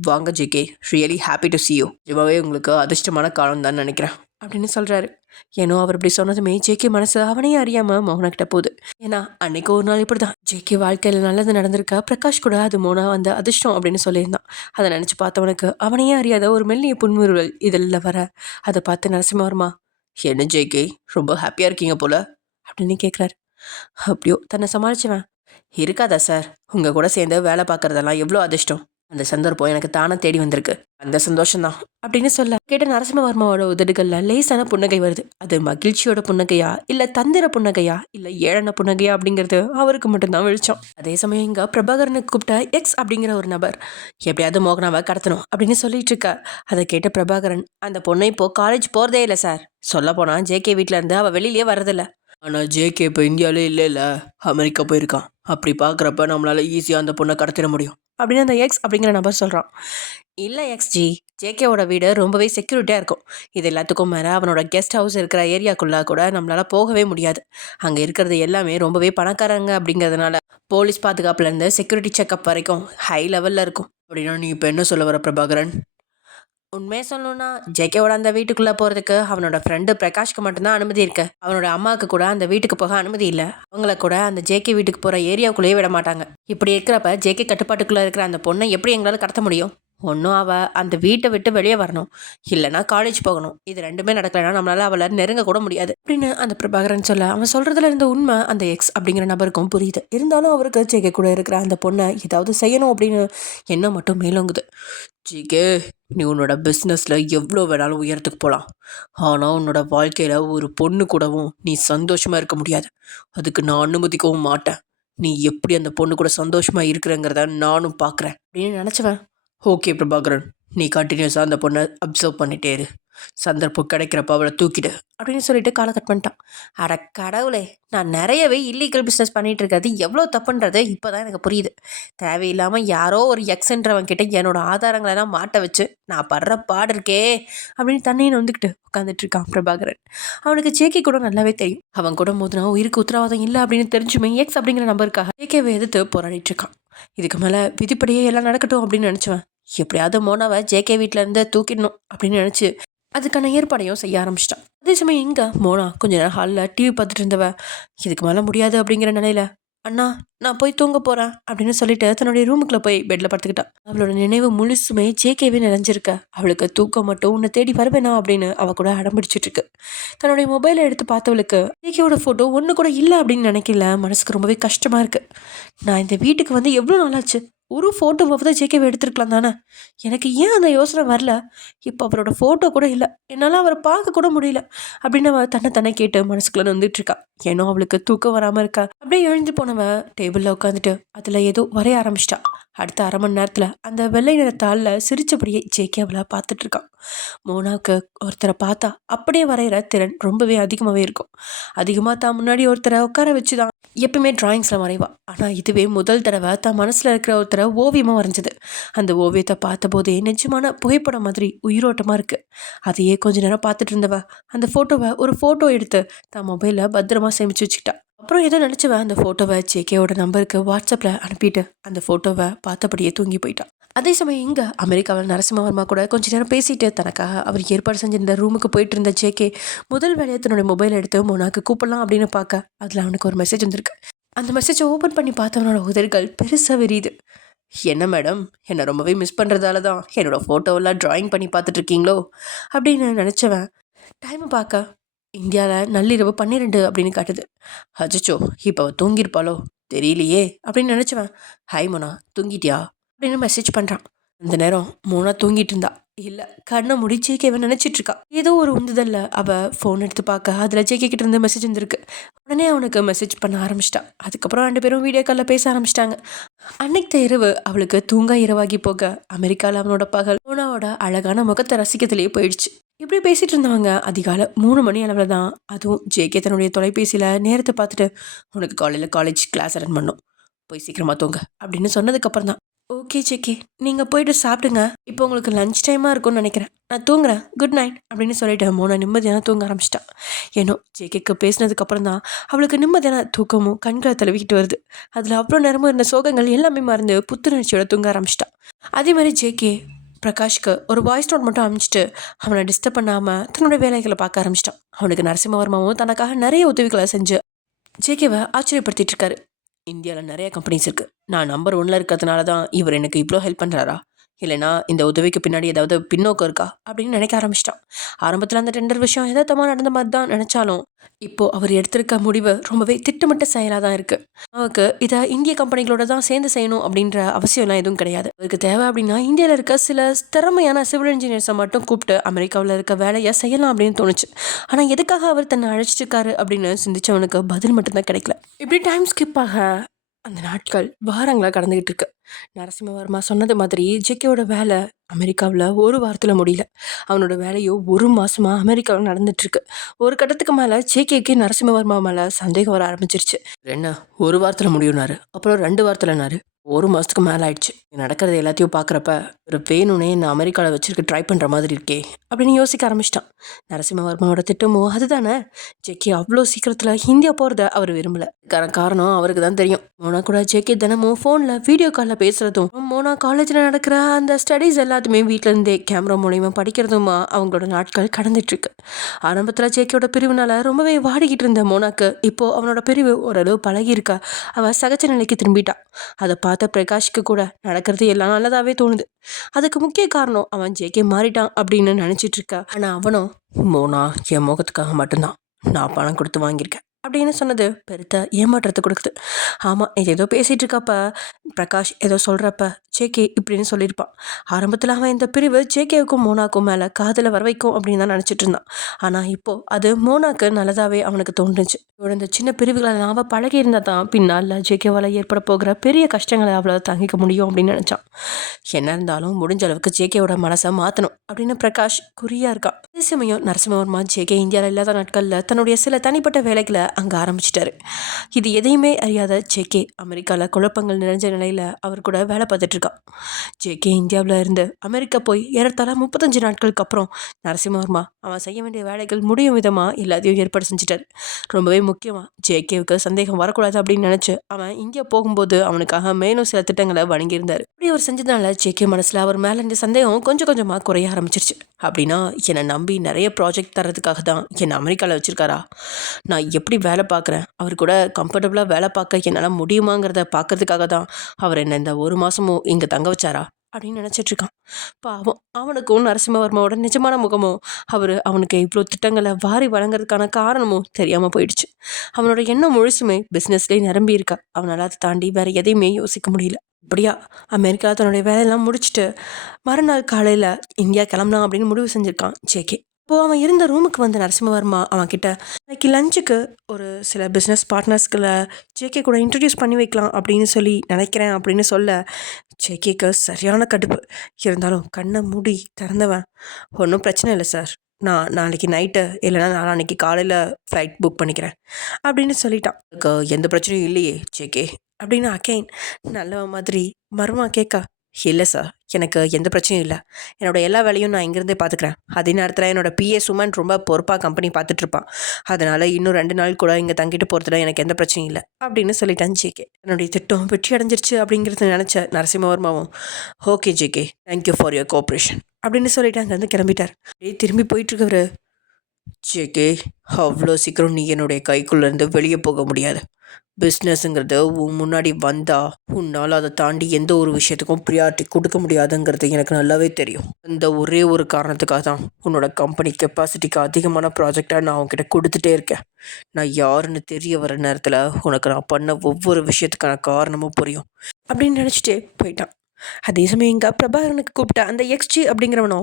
வாங்க JK, really happy to see you. நிஜமாவே உங்களுக்கு அதிர்ஷ்டமான காலம் தான் நினைக்கிறேன் அப்படின்னு சொல்கிறாரு. ஏன்னோ அவர் இப்படி சொன்னதுமே ஜேகே மனசு அவனையே அறியாமல் மோனாக்கிட்ட போகுது. ஏன்னா அன்னைக்கு ஒரு நாள் இப்படி தான் ஜேகே வாழ்க்கையில் நல்லது நடந்திருக்கா. பிரகாஷ் கூட அது மோனா வந்த அதிர்ஷ்டம் அப்படின்னு சொல்லியிருந்தான். அதை நினச்சி பார்த்தவனுக்கு அவனையே அறியாத ஒரு மெல்லிய புன்முறுவல் இதில் வர அதை பார்த்து நரசிம்மவர்மா, என்ன ஜேகே, ரொம்ப ஹாப்பியாக இருக்கீங்க போல அப்படின்னு கேட்குறாரு. அப்படியோ தன்னை சமாளிச்சவன், இருக்காதா சார், உங்கள் கூட சேர்ந்து வேலை பார்க்குறதெல்லாம் எவ்வளோ அதிர்ஷ்டம், அந்த சந்தர்ப்பம் எனக்கு தானே தேடி வந்திருக்கு, அந்த சந்தோஷம்தான் அப்படின்னு சொல்ல கேட்ட நரசிம்மவர்மாவோட உதடுகளில் லேசான புன்னகை வருது. அது மகிழ்ச்சியோட புன்னகையா இல்லை தந்திர புன்னகையா இல்லை ஏழன புன்னகையா அப்படிங்கிறது அவருக்கு மட்டும்தான் வெளிச்சம். அதே சமயம் இங்கே பிரபாகரனுக்கு கூப்பிட்ட எக்ஸ் அப்படிங்கிற ஒரு நபர் எப்படியாவது மோகனாவை கடத்தணும் அப்படின்னு சொல்லிட்டு இருக்கா. அதை கேட்ட பிரபாகரன், அந்த பொண்ணை இப்போ காலேஜ் போகிறதே இல்லை சார், சொல்ல போனால் ஜேகே வீட்டில் இருந்து அவள் வெளியிலே வரதில்லை. ஆனால் ஜேகே இப்போ இந்தியாவிலே இல்லை, அமெரிக்கா போயிருக்கான். அப்படி பார்க்குறப்ப நம்மளால் ஈஸியாக அந்த பொண்ணை கடத்திட முடியும் அப்படின்னு அந்த எக்ஸ் அப்படிங்கிற நபர் சொல்கிறான். இல்லை எக்ஸ்ஜி, ஜேகேவோட வீடு ரொம்பவே செக்யூரிட்டியாக இருக்கும். இது எல்லாத்துக்கும் மேலே அவனோட கெஸ்ட் ஹவுஸ் இருக்கிற ஏரியாக்குள்ளே கூட நம்மளால் போகவே முடியாது. அங்கே இருக்கிறது எல்லாமே ரொம்பவே பணக்காரங்க அப்படிங்கிறதுனால போலீஸ் பாதுகாப்புலேருந்து செக்யூரிட்டி செக்அப் வரைக்கும் ஹை லெவலில் இருக்கும். அப்படின்னா நீ இப்போ என்ன சொல்ல வர பிரபாகரன்? உண்மையை சொல்லணும்னா ஜேகேவோட அந்த வீட்டுக்குள்ளே போகிறதுக்கு அவனோட ஃப்ரெண்டு பிரகாஷ்க்கு மட்டும்தான் அனுமதி இருக்கு. அவனோட அம்மாவுக்கு கூட அந்த வீட்டுக்கு போக அனுமதி இல்லை. அவங்கள கூட அந்த ஜேகே வீட்டுக்கு போகிற ஏரியாவுக்குள்ளேயே விட மாட்டாங்க. இப்படி இருக்கிறப்ப ஜேகே கட்டுப்பாட்டுக்குள்ளே இருக்கிற அந்த பொண்ணை எப்படி எங்களால் கடத்த முடியும்? ஒன்றும் அவள் அந்த வீட்டை விட்டு வெளியே வரணும், இல்லைனா காலேஜ் போகணும். இது ரெண்டுமே நடக்கலைன்னா நம்மளால் அவளை நெருங்க கூட முடியாது அப்படின்னு அந்த பிரபாகரன் சொல்ல அவன் சொல்கிறதுல இருந்த உண்மை அந்த எக்ஸ் அப்படிங்கிற நபருக்கும் புரியுது. இருந்தாலும் அவருக்கு ஜேகே கூட இருக்கிற அந்த பொண்ணை ஏதாவது செய்யணும் அப்படின்னு எண்ணம் மட்டும் மேலோங்குது. ஜிகே, நீ உன்னோட பிஸ்னஸில் எவ்வளோ வேணாலும் உயரத்துக்கு போகலாம். ஆனால் உன்னோட வாழ்க்கையில் ஒரு பொண்ணு கூடவும் நீ சந்தோஷமாக இருக்க முடியாது. அதுக்கு நான் அனுமதிக்கவும் மாட்டேன். நீ எப்படி அந்த பொண்ணு கூட சந்தோஷமாக இருக்கிறங்கிறத நானும் பார்க்குறேன் அப்படின்னு நினச்சவன், ஓகே பிரபாகரன், நீ கண்டினியூஸாக அந்த பொண்ணை அப்சர்வ் பண்ணிட்டே இரு, சந்தர்ப்பம் கிடைக்கிறப்ப அவளை தூக்கிடு அப்படின்னு சொல்லிட்டு காலை கட் பண்ணிட்டான். அட கடவுளே, நான் நிறையவே இல்லீகல் பிஸ்னஸ் பண்ணிட்டு இருக்கிறது எவ்வளோ தப்புன்றது இப்போ தான் எனக்கு புரியுது. தேவையில்லாமல் யாரோ ஒரு எக்ஸன்றவன் கிட்ட என்னோட ஆதாரங்களெல்லாம் மாட்ட வச்சு நான் படுற பாடு இருக்கே அப்படின்னு தண்ணியை வந்துக்கிட்டு உட்காந்துட்டு இருக்கான் பிரபாகரன். அவனுக்கு ஜேகே கூட நல்லாவே தெரியும். அவன் கூட மோதினா உயிருக்கு உத்தரவாதம் இல்லை அப்படின்னு தெரிஞ்சுமே எக்ஸ் அப்படிங்கிற நம்பருக்காக ஜேகேவை எதிர்த்து போராடிட்டு இருக்கான். இதுக்கு மேலே விதிப்படியே எல்லாம் நடக்கட்டும் அப்படின்னு நினச்சவன் எப்படியாவது மோனாவை ஜேகே வீட்டிலேருந்து தூக்கிடணும் அப்படின்னு நினச்சி அதுக்கான ஏற்பாடையும் செய்ய ஆரம்பிச்சிட்டான். அதே சமயம் எங்க மோனா கொஞ்ச நேரம் ஹாலில் டிவி பார்த்துட்டு இருந்தவ இதுக்கு மேலே முடியாது அப்படிங்கிற நிலையில அண்ணா நான் போய் தூங்க போகிறேன் அப்படின்னு சொல்லிட்டு தன்னுடைய ரூமுக்குள்ளே போய் பெட்டில் படுத்துக்கிட்டான். அவளோட நினைவு முழுசுமே ஜேகேவே நிறைஞ்சிருக்க. அவளுக்கு தூக்கம் மட்டும் உன்னை தேடி வருவேனா அப்படின்னு அவ கூட அடம்பிடிச்சிட்டு இருக்கு. தன்னுடைய மொபைலை எடுத்து பார்த்தவளுக்கு ஜேகேவோட ஃபோட்டோ ஒன்று கூட இல்லை அப்படின்னு நினைக்கல. மனசுக்கு ரொம்பவே கஷ்டமாக இருக்கு. நான் இந்த வீட்டுக்கு வந்து எவ்வளோ நாளாச்சு, ஒரு ஃபோட்டோவாவது ஜேகேவை எடுத்துருக்கலாம் தானே. எனக்கு ஏன் அந்த யோசனை வரல. இப்போ அவரோட ஃபோட்டோ கூட இல்லை, என்னால் அவரை பார்க்க கூட முடியல அப்படின்னு அவள் தன்னை கேட்டு மனசுக்குள்ள வந்துட்டு இருக்கா. ஏன்னோ அவளுக்கு தூக்கம் வராமல் இருக்கா. அப்படியே எழுந்து போனவ டேபிளில் உட்காந்துட்டு அதில் ஏதோ வரைய ஆரம்பிச்சிட்டா. அடுத்த அரை மணி நேரத்தில் அந்த வெள்ளை நிற தாளில் சிரிச்சபடியே ஜேகே அவளை பார்த்துட்டு இருக்கான். மோனாவுக்கு ஒருத்தரை பார்த்தா அப்படியே வரைகிற திறன் ரொம்பவே அதிகமாகவே இருக்கும். அதிகமாக தான் முன்னாடி ஒருத்தரை உட்கார வச்சு தான் எப்பயுமே டிராயிங்ஸில் வரைவா. ஆனால் இதுவே முதல் தடவை தான் மனசில் இருக்கிற ஒருத்தரை ஓவியமாக வரைஞ்சது. அந்த ஓவியத்தை பார்த்தபோதே நிஜமான புகைப்படம் மாதிரி உயிரோட்டமாக இருக்குது. அதையே கொஞ்ச நேரம் பார்த்துட்டு இருந்தவ அந்த ஃபோட்டோவை ஒரு ஃபோட்டோ எடுத்து தான் மொபைலில் பத்திரமா சேமித்து வச்சுக்கிட்டா. அப்புறம் ஏதோ நினச்சவ அந்த ஃபோட்டோவை ஜேகேவோட நம்பருக்கு வாட்ஸ்அப்பில் அனுப்பிட்டு அந்த ஃபோட்டோவை பார்த்தபடியே தூங்கி போயிட்டான். அதே சமயம் இங்கே அமெரிக்காவில் நரசிம்மவர்மா கூட கொஞ்ச நேரம் பேசிட்டு தனக்காக அவர் ஏற்பாடு செஞ்சிருந்த ரூமுக்கு போயிட்டு இருந்த ஜேகே முதல் வேலையை தன்னுடைய மொபைல் எடுத்து மோனாக்கு கூப்பிடலாம் அப்படின்னு பார்க்க அதில் அவனுக்கு ஒரு மெசேஜ் வந்திருக்கு. அந்த மெசேஜை ஓப்பன் பண்ணி பார்த்தவனோட உதடுகள் பெருசாக விரியுது. என்ன மேடம், என்னை ரொம்பவே மிஸ் பண்ணுறதால தான் என்னோடய ஃபோட்டோவெல்லாம் ட்ராயிங் பண்ணி பார்த்துட்டு இருக்கீங்களோ அப்படின்னு நினச்சவன் டைமை பார்க்க இந்தியாவில் நள்ளிரவு 12 அப்படின்னு காட்டுது. அச்சோ, இப்போ அவள் தூங்கியிருப்பாளோ தெரியலையே அப்படின்னு நினச்சவன் ஹாய் மோனா தூங்கிட்டியா அப்படின்னு மெசேஜ் பண்ணுறான். அந்த நேரம் மோனா தூங்கிட்டு இருந்தா. இல்லை, கண்ணை முடி ஜேகேவை நினச்சிட்டு இருக்கா. ஏதோ ஒரு உந்துதல்ல அவள் ஃபோன் எடுத்து பார்க்க அதில் ஜேகே கிட்ட இருந்து மெசேஜ் வந்துருக்கு. உடனே அவனுக்கு மெசேஜ் பண்ண ஆரம்பிச்சிட்டான். அதுக்கப்புறம் 2 பேரும் வீடியோ காலில் பேச ஆரம்பிச்சிட்டாங்க. அன்னைக்கு இரவு அவளுக்கு தூங்க இரவாகி போக அமெரிக்காவில் அவனோட பகல் மோனாவோட அழகான முகத்தை ரசிக்கத்திலேயே போயிடுச்சு. இப்படி பேசிகிட்டு இருந்தவங்க அதிகாலை 3 மணி அளவில் தான் அதுவும் ஜேகே தன்னுடைய தொலைபேசியில் நேரத்தை பார்த்துட்டு உனக்கு காலையில் காலேஜ் கிளாஸ் அட்டன் பண்ணும், போய் சீக்கிரமாக தூங்க அப்படின்னு சொன்னதுக்கப்புறம் தான் ஓகே ஜேகே நீங்கள் போயிட்டு சாப்பிடுங்க, இப்போ உங்களுக்கு லஞ்ச் டைமாக இருக்கும்னு நினைக்கிறேன், நான் தூங்குறேன், குட் நைட் அப்படின்னு சொல்லிட்டு மோனா நிம்மதியான தூங்க ஆரம்பிச்சிட்டான். ஏன்னோ ஜேகேக்கு பேசினதுக்கப்புறம் தான் அவளுக்கு நிம்மதியான தூக்கமும் கண்களை தழுவிக்கிட்டு வருது. அதில் அவ்வளோ நேரமும் இருந்த சோகங்கள் எல்லாமே மறந்து புத்துணர்ச்சியோட தூங்க ஆரம்பிச்சிட்டான். அதே மாதிரி ஜேகே பிரகாஷ்க்கு ஒரு வாய்ஸ் நோட் மட்டும் அனுப்பிச்சிட்டு அவனை டிஸ்டர்ப் பண்ணாமல் தன்னோட வேலைகளை பார்க்க ஆரம்பிச்சிட்டான். அவனுக்கு நரசிம்மவர்மாவும் தனக்காக நிறைய உதவிகளை செஞ்சு ஜேகேவை ஆச்சரியப்படுத்திட்டு இருக்காரு. இந்தியாவில் நிறைய கம்பெனிஸ் இருக்குது, நான் நம்பர் 1ல் இருக்கிறதுனால தான் இவர் எனக்கு இவ்வளோ ஹெல்ப் பண்ணுறாரா, இல்லைனா இந்த உதவிக்கு பின்னாடி ஏதாவது பின்னோக்கம் இருக்கா அப்படின்னு நினைக்க ஆரம்பிச்சிட்டான். ஆரம்பத்தில் அந்த டெண்டர் விஷயம் எதார்த்தமாக நடந்த மாதிரி தான் நினச்சாலும் இப்போது அவர் எடுத்திருக்க முடிவு ரொம்பவே திட்டமிட்ட செயலாக தான் இருக்குது. அவருக்கு இதை இந்திய கம்பெனிகளோட தான் சேர்ந்து செய்யணும் அப்படின்ற அவசியம்லாம் எதுவும் கிடையாது. அவருக்கு தேவை அப்படின்னா இந்தியாவில் இருக்க சில திறமையான சிவில் இன்ஜினியர்ஸை மட்டும் கூப்பிட்டு அமெரிக்காவில் இருக்க வேலையை செய்யலாம் அப்படின்னு தோணுச்சு. ஆனால் எதுக்காக அவர் தன்னை அழைச்சிருக்காரு அப்படின்னு சிந்திச்சவனுக்கு பதில் மட்டும்தான் கிடைக்கல. இப்படி டைம் ஸ்கிப் ஆக அந்த நாட்கள் வாரங்களாக கடந்துக்கிட்டு இருக்கு. நரசிம்மவர்மா சொன்னது மாதிரி ஜேகேவோட வேலை அமெரிக்காவில் ஒரு வாரத்தில் முடியல. அவனோட வேலையோ 1 மாதமாக அமெரிக்காவில் நடந்துட்டுருக்கு. ஒரு கட்டத்துக்கு மேலே ஜேகேக்கு நரசிம்மவர்மா மேலே சந்தேகம் வர ஆரம்பிச்சிருச்சு. என்ன 1 வாரத்தில் முடியும்னாரு, அப்புறம் 2 வாரத்தில்னாரு, 1 மாதத்துக்கு மேலே ஆயிடுச்சு. நடக்கிறது எல்லாத்தையும் பார்க்குறப்ப ஒரு வேணும்னே என்னை அமெரிக்காவில் வச்சிருக்க ட்ரை பண்ணுற மாதிரி இருக்கே அப்படின்னு யோசிக்க ஆரம்பிச்சிட்டான். நரசிம்மவர்மாவோட திட்டமும் அதுதானே. ஜேகே அவ்வளோ சீக்கிரத்தில் இந்தியா போகிறத அவர் விரும்பலை. காரணம் அவருக்கு தான் தெரியும். மோனா கூட ஜேகே தினமும் ஃபோனில் வீடியோ காலில் பேசுகிறதும் மோனா காலேஜில் நடக்கிற அந்த ஸ்டடீஸ் எல்லாத்தையுமே வீட்டிலேருந்தே கேமரா மூலிமா படிக்கிறதுமா அவங்களோட நாட்கள் கடந்துட்டுருக்கு. ஆரம்பத்தில் ஜேகேயோட பிரிவுனால் ரொம்பவே வாடிக்கிட்டு இருந்த மோனாக்கு இப்போது அவனோட பிரிவு ஓரளவு பழகியிருக்கா. அவள் சகஜ நிலைக்கு திரும்பிட்டான். அதை பார்த்த பிரகாஷ்க்கு கூட நடக்கிறது எல்லாம் நல்லதாகவே தோணுது. அதுக்கு முக்கிய காரணம் அவன் ஜேகே மாறிட்டான் அப்படின்னு நினச்சிட்டு இருக்கா. ஆனால் அவனும் மோனா என் முகத்துக்காக மட்டும்தான் நான் பணம் கொடுத்து வாங்கியிருக்கேன், அப்படின்னு சொன்னது பெருத்த ஏமாற்றத்தை கொடுக்குது. ஆமாம், இது ஏதோ பேசிகிட்டு இருக்கப்ப பிரகாஷ் ஏதோ சொல்கிறப்ப ஜேகே இப்படின்னு சொல்லியிருப்பான். ஆரம்பத்தில் அவன் இந்த பிரிவு ஜேகேவுக்கும் மோனாக்கும் மேலே காதில் வர வைக்கும் அப்படின்னு தான் நினச்சிட்டு இருந்தான். ஆனால் இப்போது அது மோனாக்கு நல்லதாகவே அவனுக்கு தோணுச்சு. இவரோட இந்த சின்ன பிரிவுகளை அவன் பழகி இருந்தால் தான் பின்னால் ஜேகேவால் ஏற்பட போகிற பெரிய கஷ்டங்களை அவளை தாங்கிக்க முடியும் அப்படின்னு நினச்சான். என்ன இருந்தாலும் முடிஞ்ச அளவுக்கு ஜேகேவோட மனசை மாற்றணும் அப்படின்னு பிரகாஷ் குறியாக இருக்கான். அதே சமயம் நரசிம்மவர்மா ஜேகே இந்தியாவில் இல்லாத நாட்களில் தன்னுடைய சில தனிப்பட்ட வேலைகளை அங்கே ஆரம்பிச்சிட்டாரு. இது எதையுமே அறியாத ஜேகே அமெரிக்காவில் குழப்பங்கள் நிறைஞ்ச நிலையில் அவர் கூட வேலை பார்த்துட்ருக்கான். ஜேகே இந்தியாவில் இருந்து அமெரிக்கா போய் ஏறத்தாழ 35 நாட்களுக்கு அப்புறம் நரசிம்மவர்மா அவன் செய்ய வேண்டிய வேலைகள் முடியும் விதமாக எல்லாத்தையும் ஏற்பாடு செஞ்சுட்டார். ரொம்பவே முக்கியமாக ஜேகேவுக்கு சந்தேகம் வரக்கூடாது அப்படின்னு நினச்சி அவன் இங்கே போகும்போது அவனுக்காக மேலும் சில திட்டங்களை வழங்கியிருந்தார். இப்படி அவர் செஞ்சதுனால ஜேகே மனசில் அவர் மேலே இந்த சந்தேகம் கொஞ்சம் கொஞ்சமாக குறைய ஆரம்பிச்சிருச்சு. அப்படின்னா என்னை நம்பி நிறைய ப்ராஜெக்ட் தரதுக்காக தான் என்னை அமெரிக்காவில் வச்சுருக்காரா? நான் எப்படி வேலை பார்க்குறேன், அவர் கூட கம்ஃபர்டபுளாக வேலை பார்க்க என்னால் முடியுமாங்கிறத பார்க்கறதுக்காக தான் அவர் என்னை இந்த 1 மாதமும் இங்கே தங்க வச்சாரா அப்படின்னு நினச்சிட்ருக்கான். பாவம், அவனுக்கும் நரசிம்மவர்மாவோட நிஜமான முகமும் அவனுக்கு இவ்வளோ திட்டங்களை வாரி வழங்குறதுக்கான காரணமும் தெரியாமல் போயிடுச்சு. அவனோட எண்ணம் முழுசுமே பிஸ்னஸ்லேயே நிரம்பி இருக்கா. அவனால் அதை தாண்டி வேறு எதையுமே யோசிக்க முடியல. இப்படியா அமெரிக்கா தன்னுடைய வேலையெல்லாம் முடிச்சுட்டு மறுநாள் காலையில் இந்தியா கிளம்பலாம் அப்படின்னு முடிவு செஞ்சுருக்கான் ஜேகே. இப்போது அவன் இருந்த ரூமுக்கு வந்த நரசிம்மவர்மா அவன்கிட்ட இன்னைக்கு லஞ்சுக்கு ஒரு சில பிஸ்னஸ் பார்ட்னர்ஸ்களை ஜேகே கூட இன்ட்ரடியூஸ் பண்ணி வைக்கலாம் அப்படின்னு சொல்லி நினைக்கிறேன் அப்படின்னு சொல்ல ஜேகேக்கு சரியான கடுப்பு. இருந்தாலும் கண்ணை மூடி திறந்தவன், ஒன்றும் பிரச்சனை இல்லை சார், நான் நாளைக்கு நைட்டு இல்லைனா நாளைக்கு காலையில் ஃப்ளைட் புக் பண்ணிக்கிறேன் அப்படின்னு சொல்லிட்டான். எந்த பிரச்சனையும் இல்லையே ஜேகே அப்படின்னு அகைன் நல்ல மாதிரி மர்மா கேட்க, இல்லை சார், எனக்கு எந்த பிரச்சனையும் இல்லை, என்னோடய எல்லா வேலையும் நான் இங்கேருந்தே பார்த்துக்கிறேன். அதே நேரத்தில் என்னோடய பிஏ சுமன் ரொம்ப பொறுப்பாக கம்பெனி பார்த்துட்ருப்பான். அதனால் இன்னும் 2 நாள் கூட இங்கே தங்கிட்டு போகிறதுல எனக்கு எந்த பிரச்சனையும் இல்லை அப்படின்னு சொல்லிட்டான் ஜேகே. என்னுடைய திட்டம் வெற்றி அடைஞ்சிருச்சு அப்படிங்கிறது நினச்ச நரசிம்மவர்மாவும், okay JK, thank you for your cooperation அப்படின்னு சொல்லிட்டு அங்கேருந்து கிளம்பிட்டார். திரும்பி போயிட்டுருக்கவர், ஜேகே, அவ்வளோ சீக்கிரம் நீ என்னுடைய கைக்குள்ளேருந்து வெளியே போக முடியாது. பிஸ்னஸ்ங்கிறது உன் முன்னாடி வந்தால் உன்னால் அதை தாண்டி எந்த ஒரு விஷயத்துக்கும் ப்ரியாரிட்டி கொடுக்க முடியாதுங்கிறது எனக்கு நல்லாவே தெரியும். இந்த ஒரே ஒரு காரணத்துக்காக தான் உன்னோட கம்பெனி கெப்பாசிட்டிக்கு அதிகமான ப்ராஜெக்டாக நான் அவங்ககிட்ட கொடுத்துட்டே இருக்கேன். நான் யாருன்னு தெரிய வர நேரத்தில் உனக்கு நான் பண்ண ஒவ்வொரு விஷயத்துக்கான காரணமும் புரியும் அப்படின்னு நினச்சிட்டே போயிட்டான். அதே சமயம் இங்கே பிரபாகரனுக்கு கூப்பிட்ட அந்த எக்ஸ்ஜி அப்படிங்கிறவனோ,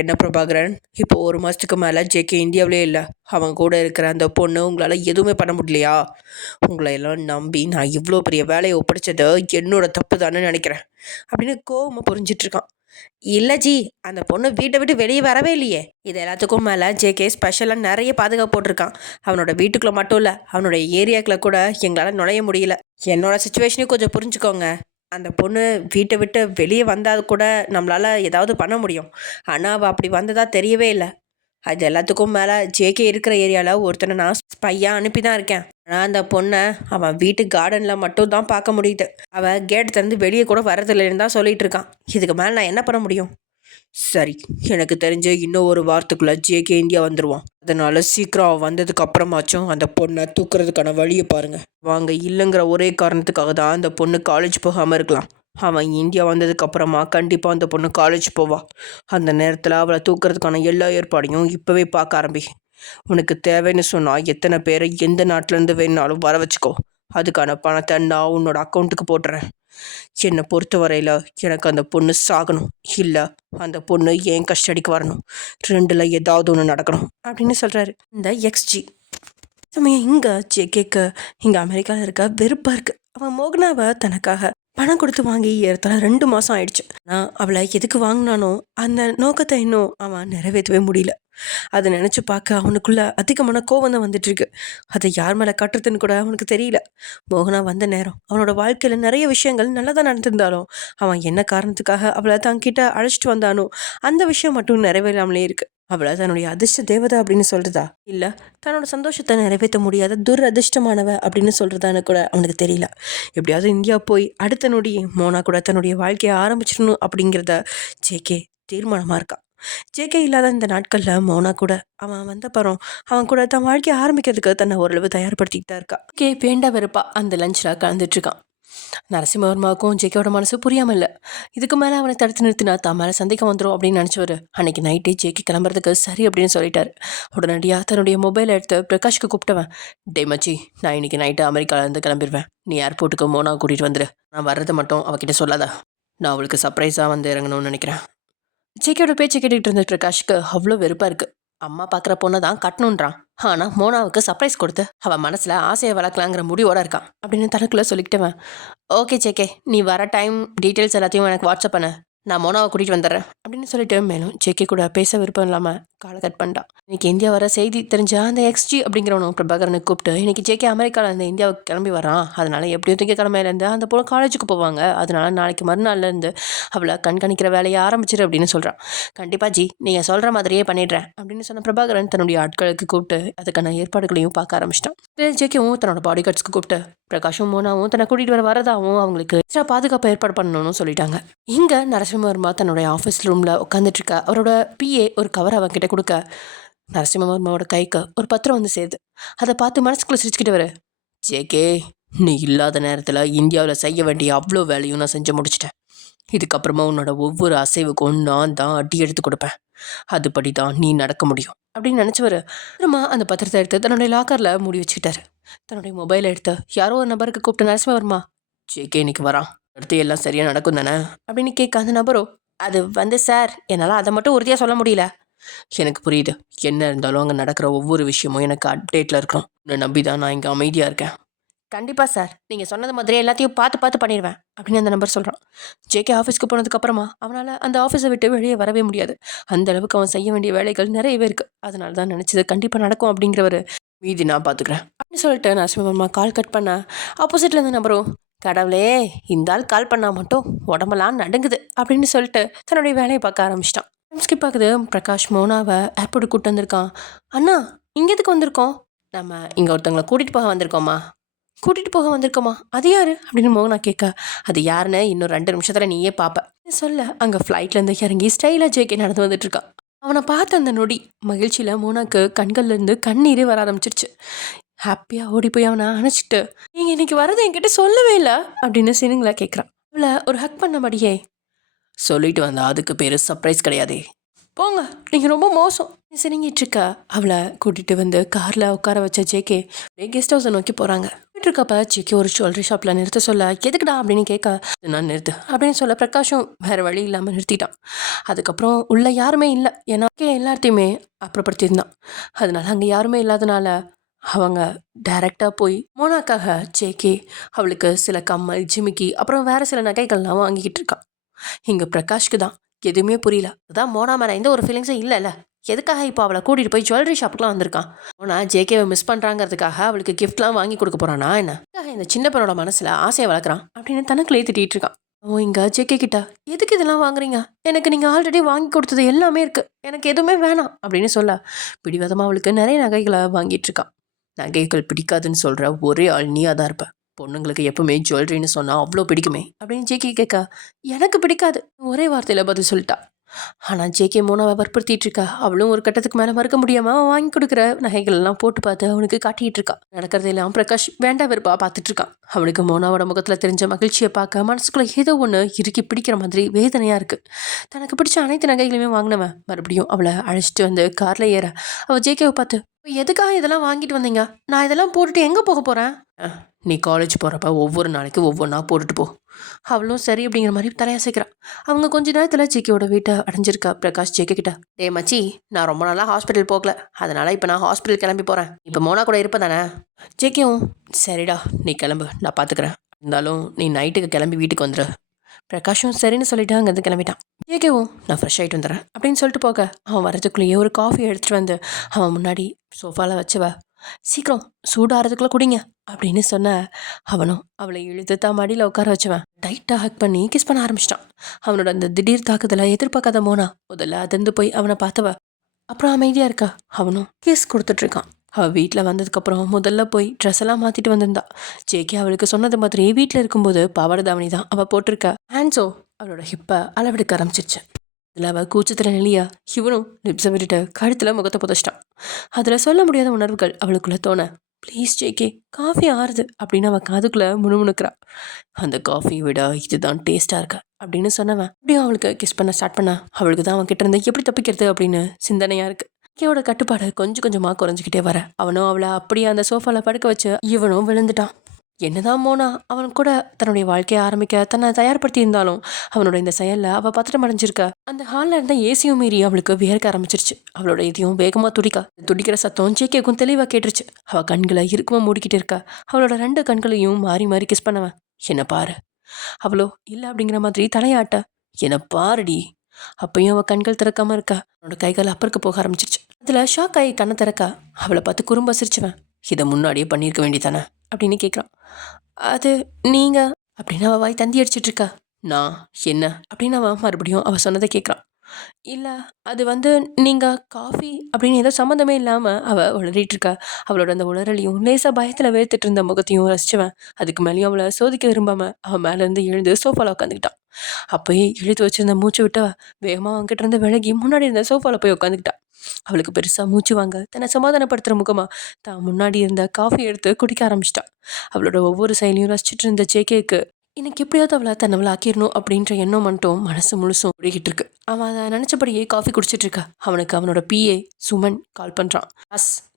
என்ன பிரபாகரன், இப்போ 1 மாதத்துக்கு மேலே ஜேகே இந்தியாவிலே இல்லை, அவங்க கூட இருக்கிற அந்த பொண்ணு உங்களால் எதுவுமே பண்ண முடியலையா? உங்களை எல்லாம் நம்பி நான் இவ்வளோ பெரிய வேலையை ஒப்படைச்சது என்னோட தப்பு தானே நினைக்கிறேன் அப்படின்னு கோவமாக புரிஞ்சிட்ருக்கான். இல்லை ஜி, அந்த பொண்ணு வீட்டை விட்டு வெளியே வரவே இல்லையே. இது எல்லாத்துக்கும் மேலே ஜேகே ஸ்பெஷலாக நிறைய பாதுகாப்பு போட்டிருக்கான். அவனோட வீட்டுக்குள்ளே மட்டும் இல்லை, அவனோட ஏரியாக்குள்ளே கூட எங்களால் நுழைய முடியல. என்னோட சுச்சுவேஷனையும் கொஞ்சம் புரிஞ்சுக்கோங்க. அந்த பொண்ணு வீட்டை விட்டு வெளியே வந்தால் கூட நம்மளால் ஏதாவது பண்ண முடியும். ஆனால் அவள் அப்படி வந்ததாக தெரியவே இல்லை. அது எல்லாத்துக்கும் மேலே ஜேகே இருக்கிற ஏரியாவில் ஒருத்தனை நான் ஸ்பையாக அனுப்பி தான் இருக்கேன். ஆனால் அந்த பொண்ணை அவன் வீட்டு கார்டனில் மட்டும் தான் பார்க்க முடியுது. அவள் கேட் திறந்து வெளியே கூட வரதில்லைன்னு தான் சொல்லிகிட்டு இருக்கான். இதுக்கு மேலே நான் என்ன பண்ண முடியும்? சரி, எனக்கு தெரிஞ்ச இன்னும் 1 வாரத்துக்குள்ளே ஜேகே இந்தியா வந்துடுவான். அதனால் சீக்கிரம் அவன் வந்ததுக்கு அப்புறமாச்சும் அந்த பொண்ணை தூக்குறதுக்கான வழியை பாருங்கள். வாங்க, இல்லைங்கிற ஒரே காரணத்துக்காக தான் அந்த பொண்ணு காலேஜ் போகாமல் இருக்கலாம். அவன் இந்தியா வந்ததுக்கு அப்புறமா கண்டிப்பாக அந்த பொண்ணு காலேஜ் போவா. அந்த நேரத்தில் அவளை தூக்குறதுக்கான எல்லா ஏற்பாடையும் இப்போவே பார்க்க ஆரம்பி. உனக்கு தேவைன்னு சொன்னால் எத்தனை பேரை எந்த நாட்டிலேருந்து வேணாலும் வர வச்சுக்கோ. அதுக்கான பணத்தை நான் உன்னோட அக்கௌண்ட்டுக்கு போட்டுறேன். என்னை பொறுத்த வரையில் எனக்கு அந்த பொண்ணு சாகணும், இல்லை அந்த பொண்ணு ஏன் கஸ்டடிக்கு வரணும். 2ல் ஏதாவது ஒன்று நடக்கணும் அப்படின்னு சொல்கிறாரு இந்த எக்ஸ்ஜி. சமயம் இங்கே ஜேகேக்கு இங்கே அமெரிக்காவில் இருக்க வெறுப்பாக இருக்குது. அவன் மோகனாவை தனக்காக பணம் கொடுத்து வாங்கி ஏறத்தாழ 2 மாதம் ஆயிடுச்சு. ஆனால் அவளை எதுக்கு வாங்கினானோ அந்த நோக்கத்தை இன்னும் அவன் நிறைவேற்றவே முடியல. அதை நினச்சி பார்க்க அவனுக்குள்ள அதிகமான கோவம் தான் வந்துட்டுருக்கு. அதை யார் மேலே கட்டுறதுன்னு கூட அவனுக்கு தெரியல. மோகனா வந்த நேரம் அவனோட வாழ்க்கையில் நிறைய விஷயங்கள் நல்லா தான் நடந்திருந்தாலும் அவன் என்ன காரணத்துக்காக அவளை தங்கிட்ட அழைச்சிட்டு வந்தானோ அந்த விஷயம் மட்டும் நிறைவேறாமலே இருக்குது. அவளை தன்னுடைய அதிர்ஷ்ட தேவதை அப்படின்னு சொல்கிறதா, இல்லை தன்னோட சந்தோஷத்தை நிறைவேற்ற முடியாத துரதிர்ஷ்டமானவ அப்படின்னு சொல்கிறதான்னு கூட அவனுக்கு தெரியல. எப்படியாவது இந்தியா போய் அடுத்த நொடி மோனா கூட தன்னுடைய வாழ்க்கையை ஆரம்பிச்சிடணும் அப்படிங்கிறத ஜேகே தீர்மானமாக இருக்கான். ஜேகே இல்லாத இந்த நாட்களில் மோனா கூட அவன் வந்தப்பறம் அவன் கூட தன் வாழ்க்கையை ஆரம்பிக்கிறதுக்கு தன்னை ஓரளவு தயார்படுத்திக்கிட்டு தான் இருக்கா. வேண்டா வெறுப்பா அந்த லஞ்சில் கலந்துட்டுருக்கான். நரசிம்மவர்மாவுக்கும் ஜேகேவோட மனசு புரியாமல் இல்லை. இதுக்கு மேலே அவனை தடுத்து நிறுத்தினா தான் மேலே சந்தேகம் வந்துடும் அப்படின்னு நினச்சவர் அன்னைக்கு நைட்டே ஜேகே கிளம்புறதுக்கு சரி அப்படின்னு சொல்லிட்டாரு. உடனடியாக தன்னுடைய மொபைலை எடுத்து பிரகாஷ்க்கு கூப்பிட்டவன், டே மச்சி, நான் இன்னைக்கு நைட்டு அமெரிக்காவிலேருந்து கிளம்பிடுவேன். நீ ஏர்போர்ட்டுக்கு மோனாவை கூட்டிகிட்டு வந்துடு. நான் வர்றதை மட்டும் அவகிட்ட சொல்லாத. நான் அவளுக்கு சர்ப்ரைஸாக வந்து இறங்கணும்னு நினைக்கிறேன். ஜேகேயோட பேச்சை கேட்டுக்கிட்டு இருந்த பிரகாஷ்க்கு அவ்வளோ வெறுப்பாக இருக்குது. அம்மா பார்க்குற பொண்ணை தான் கட்டணுன்றான், ஆனால் மோனாவுக்கு சர்ப்ரைஸ் கொடுத்து அவன் மனசில் ஆசையை வளர்க்கலாங்கிற முடிவோட இருக்கான் அப்படின்னு தனக்குள்ளே சொல்லிக்கிட்டவன், ஓகே ஜேகே, நீ வர டைம் டீட்டெயில்ஸ் எல்லாத்தையும் எனக்கு வாட்ஸ்அப் பண்ணு, நான் மோனாவை கூட்டிகிட்டு வந்துடுறேன் அப்படின்னு சொல்லிட்டு மேலும் ஜேகே கூட பேச விருப்பம் இல்லாமல் காலை கட் பண்ணிட்டான். இன்னைக்கு இந்தியா வர செய்தி தெரிஞ்ச அந்த எக்ஸ்ஜி அப்படிங்கிறவனும் பிரபாகரனை கூப்பிட்டு, இன்னைக்கு ஜேகே அமெரிக்காவில் இருந்து இந்தியாவுக்கு கிளம்பி வரான், அதனால எப்படியும் திங்கக்கிழமையிலேருந்து அந்த பொண்ணு காலேஜுக்கு போவாங்க, அதனால நாளைக்கு மறுநாள்லேருந்து அவளை கண்காணிக்கிற வேலையை ஆரம்பிச்சிரு அப்படின்னு சொல்கிறான். கண்டிப்பாக ஜி, நீங்கள் சொல்கிற மாதிரியே பண்ணிடுறேன் அப்படின்னு சொன்ன பிரபாகரன் தன்னுடைய ஆட்களுக்கு கூப்பிட்டு அதுக்கான ஏற்பாடுகளையும் பார்க்க ஆரம்பிச்சிட்டான். ஜேகேவும் தன்னோட பாடி கார்ட்ஸ்க்கு கூப்பிட்டு பிரகாஷும் மோனாவும் தன்னை கூட்டிகிட்டு வரதாகவும் அவங்களுக்கு எக்ஸ்ட்ரா பாதுகாப்பு ஏற்பாடு பண்ணணும்னு சொல்லிட்டாங்க. இங்கே நரசிம்மவர்மா தன்னுடைய ஆஃபீஸ் ரூமில் உட்காந்துட்டு இருக்க. அவரோட பிஏ ஒரு கவர் அவன்கிட்ட கொடுக்க நரசிம்மவர்மாவோட கைக்கு ஒரு பத்திரம் வந்து சேருது. அதை பார்த்து மனசுக்குள்ளே சிரிச்சுக்கிட்டு வர, ஜேகே, நீ இல்லாத நேரத்தில் இந்தியாவில் செய்ய வேண்டிய அவ்வளோ வேலையும் நான் செஞ்சு முடிச்சிட்டேன். இதுக்கப்புறமா உன்னோட ஒவ்வொரு அசைவுக்கும் நான் தான் அடி எடுத்து கொடுப்பேன். அதுபடி தான் நீ நடக்க முடியும் அப்படின்னு நினச்சவர் அப்புறமா அந்த பத்திரத்தை எடுத்து தன்னுடைய லாக்கரில் மூடி வச்சுக்கிட்டாரு. தன்னுடைய மொபைலை எடுத்து யாரோ ஒரு நபருக்கு கூப்பிட்டு, நரசிம்மவர்மா, ஜேகே இன்னைக்கு வரான், அடுத்து எல்லாம் சரியாக நடக்கும் தானே அப்படின்னு கேட்க அந்த நபரோ, அது வந்து சார், என்னால் அதை மட்டும் உறுதியாக சொல்ல முடியல. எனக்கு புரியுது, என்ன இருந்தாலும் அங்கே நடக்கிற ஒவ்வொரு விஷயமும் எனக்கு அப்டேட்டில் இருக்கணும். உன்னை நம்பி தான் நான் இங்கே அமைதியாக இருக்கேன். கண்டிப்பாக சார், நீங்கள் சொன்னது மாதிரியே எல்லாத்தையும் பார்த்து பண்ணிடுவேன் அப்படின்னு அந்த நம்பர் சொல்கிறான். ஜேகே ஆஃபீஸ்க்கு போனதுக்கப்புறமா அவனால் அந்த ஆஃபீஸை விட்டு வெளியே வரவே முடியாது. அந்த அளவுக்கு அவன் செய்ய வேண்டிய வேலைகள் நிறையவே இருக்குது. அதனால தான் நினச்சது கண்டிப்பாக நடக்கும் அப்படிங்கிறவர், மீதி நான் பார்த்துக்கிறேன் அப்படின்னு சொல்லிட்டு நரசிம்மவர்மா கால் கட் பண்ண ஆப்போசிட்டில் இருந்த நம்பரும், கடவுளே, இந்த ஆள் கால் பண்ணால் மட்டும் உடம்பெல்லாம் நடுங்குது அப்படின்னு சொல்லிட்டு தன்னுடைய வேலையை பார்க்க ஆரம்பிச்சிட்டான். ஸ்கிப் ஆகுது. பிரகாஷ் மோனாவை ஏர்போர்ட்டு கூப்பிட்டு வந்திருக்கான். அண்ணா, இங்கே எதுக்கு வந்திருக்கோம்? நம்ம இங்கே ஒருத்தவங்களை கூட்டிகிட்டு போக வந்திருக்கோமா? அது யாரு அப்படின்னு மோனா கேட்க, அது யாருன்னு இன்னும் 2 நிமிஷத்தில் நீயே பார்ப்ப சொல்ல அங்கே ஃப்ளைட்லேருந்து இறங்கி ஸ்டைலாக ஜேகே நடந்து வந்துட்டு இருக்கான். அவனை பார்த்த அந்த நொடி மகிழ்ச்சியில் மோனாக்கு கண்கள்லேருந்து கண்ணீரே வர ஆரம்பிச்சிருச்சு. ஹாப்பியாக ஓடி போய் அவனை அணைச்சிட்டு, நீங்கள் இன்னைக்கு வரதை என்கிட்ட சொல்லவே இல்லை அப்படின்னு சினுங்களா கேட்குறான். அவளை ஒரு ஹக் பண்ணபடியே, சொல்லிட்டு வந்தா அதுக்கு பேர் சர்ப்ரைஸ் கிடையாதே, போங்க, நீங்கள் ரொம்ப மோசம் சினிங்கிட்டு இருக்கா. அவளை கூட்டிகிட்டு வந்து காரில் உட்கார வச்ச ஜேகே கெஸ்ட் ஹவுஸை நோக்கி போகிறாங்க. இருக்கப்ப ஜேகே ஒரு ஜுவல்லரி ஷாப்பில் நிறுத்த சொல்ல, எதுக்குடா அப்படின்னு கேட்க, நான் நிறுத்து அப்படின்னு சொல்ல பிரகாஷும் வேறு வழி இல்லாமல் நிறுத்திட்டான். அதுக்கப்புறம் உள்ள யாருமே இல்லை, ஏன்னா எல்லாத்தையுமே அப்புறப்படுத்தியிருந்தான். அதனால அங்கே யாருமே இல்லாதனால அவங்க டைரெக்டாக போய் மோனாக்காக ஜேகே அவளுக்கு சில கம்மல், ஜிமிக்கி, அப்புறம் வேறு சில நகைகள்லாம் வாங்கிக்கிட்டு இருக்கான். இங்கே பிரகாஷ்க்கு தான் எதுவுமே புரியல. அதான் மோனா மேலே எந்த ஒரு ஃபீலிங்ஸும் இல்லைல்ல, எதுக்காக இப்போ அவளை கூட்டிகிட்டு போய் ஜுவல்லரி ஷாப்புக்குலாம் வந்திருக்கான்? மோனா ஜேகேவை மிஸ் பண்ணுறாங்கிறதுக்காக அவளுக்கு கிஃப்ட்லாம் வாங்கி கொடுக்க போகிறானா என்ன? இந்த சின்ன பொண்ணோட மனசில் ஆசையை வளர்க்குறான் அப்படின்னு தனக்குள்ளே திட்டிகிட்டு இருக்கான். அவன் இங்கே ஜேகே கிட்ட, எதுக்கு இதெல்லாம் வாங்குறீங்க? எனக்கு நீங்கள் ஆல்ரெடி வாங்கி கொடுத்தது எல்லாமே இருக்குது, எனக்கு எதுவுமே வேணாம் அப்படின்னு சொல்ல பிடிவாதமாக அவளுக்கு நிறைய நகைகளை வாங்கிட்டு இருக்கான். நகைகள் பிடிக்காதுன்னு சொல்கிற ஒரே ஆள் நீயாக தான் இருப்ப. பொண்ணுங்களுக்கு எப்பவுமே ஜுவல்லரின்னு சொன்னால் அவ்வளோ பிடிக்குமே அப்படின்னு ஜேகே கேட்க, எனக்கு பிடிக்காது ஒரே வார்த்தையில் பதில் சொல்லிட்டா. ஆனால் ஜேகே மோனாவை வற்புறுத்திட்டு இருக்கா. அவளும் ஒரு கட்டத்துக்கு மேலே மறுக்க முடியாமல் அவன் வாங்கி கொடுக்குற நகைகள் எல்லாம் போட்டு பார்த்து அவனுக்கு காட்டிகிட்டு இருக்கா. நடக்கிறதெல்லாம் பிரகாஷ் வேண்டாம் வெறுப்பா பார்த்துட்டு இருக்கான். அவனுக்கு மோனாவோட முகத்தில் தெரிஞ்ச மகிழ்ச்சியை பார்க்க மனசுக்குள்ள ஏதோ ஒன்று இறுக்கி பிடிக்கிற மாதிரி வேதனையாக இருக்குது. தனக்கு பிடிச்ச அனைத்து நகைகளையுமே வாங்கினவன் மறுபடியும் அவளை அழைச்சிட்டு வந்து காரில் ஏற அவள் ஜேகேவை பார்த்து, எதுக்காக இதெல்லாம் வாங்கிட்டு வந்தீங்க? நான் இதெல்லாம் போட்டுட்டு எங்கே போக போகிறேன்? நீ காலேஜ் போகிறப்ப ஒவ்வொரு நாளைக்கு ஒவ்வொன்றா போட்டுட்டு போ. அவளும் சரி அப்படிங்கிற மாதிரி தலையாசைக்கிறான். அவங்க கொஞ்ச நேரத்தில் ஜேகேயோட வீட்டை அடைஞ்சிருக்கா. பிரகாஷ் ஜேகே கிட்ட, டே மச்சி, நான் ரொம்ப நாளாக ஹாஸ்பிட்டல் போகல, அதனால் இப்போ நான் ஹாஸ்பிட்டல் கிளம்பி போகிறேன். இப்போ மோனா கூட இருப்ப தானே? ஜேகேவும், சரிடா, நீ கிளம்பு, நான் பார்த்துக்கிறேன். இருந்தாலும் நீ நைட்டுக்கு கிளம்பி வீட்டுக்கு வந்துடு. பிரகாஷும் சரின்னு சொல்லிட்டு அங்கேருந்து கிளம்பிட்டான். ஜேகேவும், நான் ஃப்ரெஷ் ஆகிட்டு வந்துடுறேன் அப்படின்னு சொல்லிட்டு போக அவன் வரதுக்குள்ளேயே ஒரு காஃபி எடுத்துகிட்டு வந்து அவன் முன்னாடி சோஃபாவில் வச்சுவ, சீக்கிரம் சூடாகிறதுக்குள்ளே குடிங்க அப்படின்னு சொன்ன அவனும் அவளை இழுத்து தான் மடியில் உட்கார வச்சுவன் டைட்டாக ஹக் பண்ணி கிஸ் பண்ண ஆரம்பிச்சிட்டான். அவனோட அந்த திடீர் தாக்குதலை எதிர்பார்க்காத மோனா முதல்ல அதிர்ந்து போய் அவனை பார்த்தவ அப்புறம் அமைதியாக இருக்கா. அவனும் கிஸ் கொடுத்துட்ருக்கான். அவள் வீட்டில் வந்ததுக்கப்புறம் முதல்ல போய் ட்ரெஸ் எல்லாம் மாற்றிட்டு வந்திருந்தா. ஜேகே அவளுக்கு சொன்னது மாதிரி வீட்டில் இருக்கும்போது பாவாடை தாவணி தான் அவள் போட்டிருக்கா. ஹேண்ட்ஸோ அவளோட ஹிப்பை அளவெடுக்க ஆரம்பிச்சிருச்சு. அதில் அவள் கூச்சத்தில் நிலையா இவனும் லிப்ஸை விட்டுட்டு கழுத்தில் முகத்தை புதைச்சிட்டான். அதில் சொல்ல முடியாத உணர்வுகள் அவளுக்குள்ள தோண ப்ளீஸ் ஜேகே, காஃபி ஆறுது அப்படின்னு அவள் காதுக்குள்ளே முணுமுணுக்கிறா. அந்த காஃபி விட இதுதான் டேஸ்ட்டாக இருக்கா அப்படின்னு சொன்னவன் அப்படியே அவளுக்கு கிஸ் பண்ண ஸ்டார்ட் பண்ண அவளுக்கு தான் அவன் கிட்ட இருந்து எப்படி தப்பிக்கிறது அப்படின்னு சிந்தனையாக இருக்கு. ஜேகேவோட கட்டுப்பாடு கொஞ்சம் கொஞ்சமாக குறைஞ்சிக்கிட்டே வர அவனும் அவளை அப்படியே அந்த சோஃபாவில் படுக்க வச்சு இவனும் விழுந்துட்டான். என்னதான் மோனா அவன் கூட தன்னுடைய வாழ்க்கையை ஆரம்பிக்க தன்னை தயார்படுத்தி இருந்தாலும் அவனோட இந்த செயலில் அவள் பத்திரம் அடைஞ்சிருக்க. அந்த ஹாலில் இருந்த ஏசியும் மீறி அவளுக்கு வியர்க்க ஆரம்பிச்சிருச்சு. அவளோட இதயம் வேகமாக துடிக்கிற சத்தம் ஜேகேக்கும் தெளிவாக கேட்டுருச்சு. அவள் கண்களை இறுக்கமாக மூடிக்கிட்டு இருக்கா. அவளோட 2 கண்களையும் மாறி மாறி கிஸ் பண்ணவன் என்ன பாரு. அவளோ இல்லை அப்படிங்கிற மாதிரி தலையாட்ட என்ன பாருடி. அப்பயும் அவள் கண்கள் திறக்காம இருக்கா. அவனோட கைகள் அப்பருக்கு போக ஆரம்பிச்சிருச்சு. அதில் ஷாக் ஆகி கண்ணை திறக்க அவளை பார்த்து குறும்ப சிரிச்சுவன் இதை முன்னாடியே பண்ணியிருக்க வேண்டியதானே அப்படின்னு கேட்குறான். அது நீங்க அப்படின்னு அவள் வாய் தந்தி அடிச்சிட்டு இருக்கா. நான் என்ன அப்படின்னு அவன் மறுபடியும் அவள் சொன்னதை கேட்குறான். இல்லை அது வந்து நீங்கள் காஃபி அப்படின்னு ஏதோ சம்மந்தமே இல்லாமல் அவள் உளறிட்டு இருக்கா. அவளோட அந்த உளறலையும் லேசாக பயத்தில் வேர்த்துட்டு இருந்த முகத்தையும் ரசிச்சுவன். அதுக்கு மேலேயும் அவளை சோதிக்க விரும்பாமல் அவன் மேலேருந்து எழுந்து சோஃபாவில் உட்காந்துக்கிட்டான். அப்போயே இழுத்து வச்சிருந்த மூச்சு விட்டு வேகமாக அவங்ககிட்ட இருந்து விலகி முன்னாடி இருந்த சோஃபாவில் போய் உட்காந்துக்கிட்டான். அவளுக்கு பெருசாக மூச்சு வாங்க தன்னை சமாதானப்படுத்துகிற முகமாக தான் முன்னாடி இருந்த காஃபி எடுத்து குடிக்க ஆரம்பிச்சிட்டான். அவளோட ஒவ்வொரு செயலையும் ரசிச்சுட்டு இருந்த ஜேகேக்கு இன்னைக்கு எப்படியாவது அவளை தன்னவளை ஆக்கிடணும் அப்படின்ற எண்ணம் மட்டும் மனசு முழுசும் ஓடிக்கிட்டு இருக்கு. அவன் அதை நினச்சபடியே காஃபி குடிச்சிட்டு இருக்கா. அவனுக்கு அவனோட பிஏ சுமன் கால் பண்ணுறான்.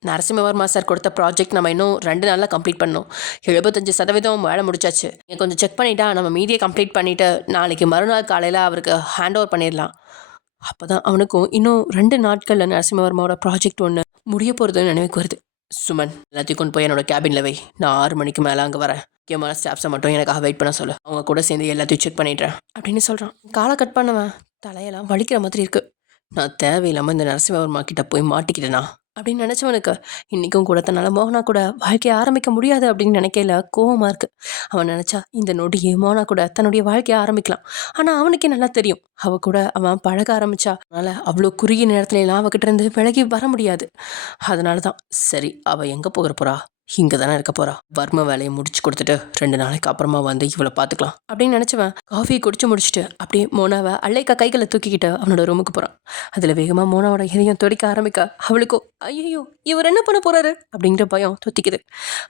நரசிம்மவர்மா சார் கொடுத்த ப்ராஜெக்ட் நம்ம இன்னும் 2 நாளில் கம்ப்ளீட் பண்ணோம். 75% வேலை முடிச்சாச்சு. நீங்கள் கொஞ்சம் செக் பண்ணிட்டா நம்ம மீதியை கம்ப்ளீட் பண்ணிவிட்டு நாளைக்கு மறுநாள் காலையில் அவருக்கு ஹேண்ட் ஓவர் பண்ணிடலாம். அப்போ தான் அவனுக்கும் இன்னும் 2 நாட்களில் நரசிம்மவர்மாவோட ப்ராஜெக்ட் ஒன்று முடிய போகிறதுன்னு நினைவுக்கு வருது. சுமன் எல்லாத்தையும் கொண்டு போய் என்னோட கேபினில் வை. நான் 6 மணிக்கு மேலே அங்கே வரேன். முக்கியமான ஸ்டாஃப்ஸை மட்டும் எனக்காக வெயிட் பண்ண சொல்லு. அவங்க கூட சேர்ந்து எல்லாத்தையும் செக் பண்ணிடுறேன் அப்படின்னு சொல்கிறான். காலை கட் பண்ணவன் தலையெல்லாம் வலிக்கிற மாதிரி இருக்குது. நான் தேவையில்லாமல் இந்த நரசிம்மவர்மா கிட்ட போய் மாட்டிக்கிட்டேனா அப்படின்னு நினச்சவனுக்கு இன்றைக்கும் கூட தன்னால் மோகனா கூட வாழ்க்கையை ஆரம்பிக்க முடியாது அப்படின்னு நினைக்கையில கோவமாக இருக்குது. அவன் நினச்சா இந்த நொடியே மோகனா கூட தன்னுடைய வாழ்க்கையை ஆரம்பிக்கலாம். ஆனால் அவனுக்கே நல்லா தெரியும் அவள் கூட அவன் பழக ஆரம்பித்தா அதனால் அவ்வளோ குறுகிய நேரத்துலலாம் அவகிட்ட இருந்து விலகி வர முடியாது. அதனால தான் சரி அவள் எங்கே போகிறா இங்கே தானே இருக்க போகிறா. வர்ம வேலையை முடிச்சு கொடுத்துட்டு 2 நாளைக்கு அப்புறமா வந்து இவளை பார்த்துக்கலாம் அப்படின்னு நினச்சவன் காஃபியை குடிச்சு முடிச்சுட்டு அப்படியே மோனாவை அள்ளைக்கா கைகளை தூக்கிக்கிட்டு அவனோட ரூமுக்கு போகிறான். அதில் வேகமாக மோனாவோட இதயம் துடிக்க ஆரம்பிக்க அவளுக்கோ ஐயோ இவர் என்ன பண்ண போகிறாரு அப்படிங்கிற பயம் தொத்திக்குது.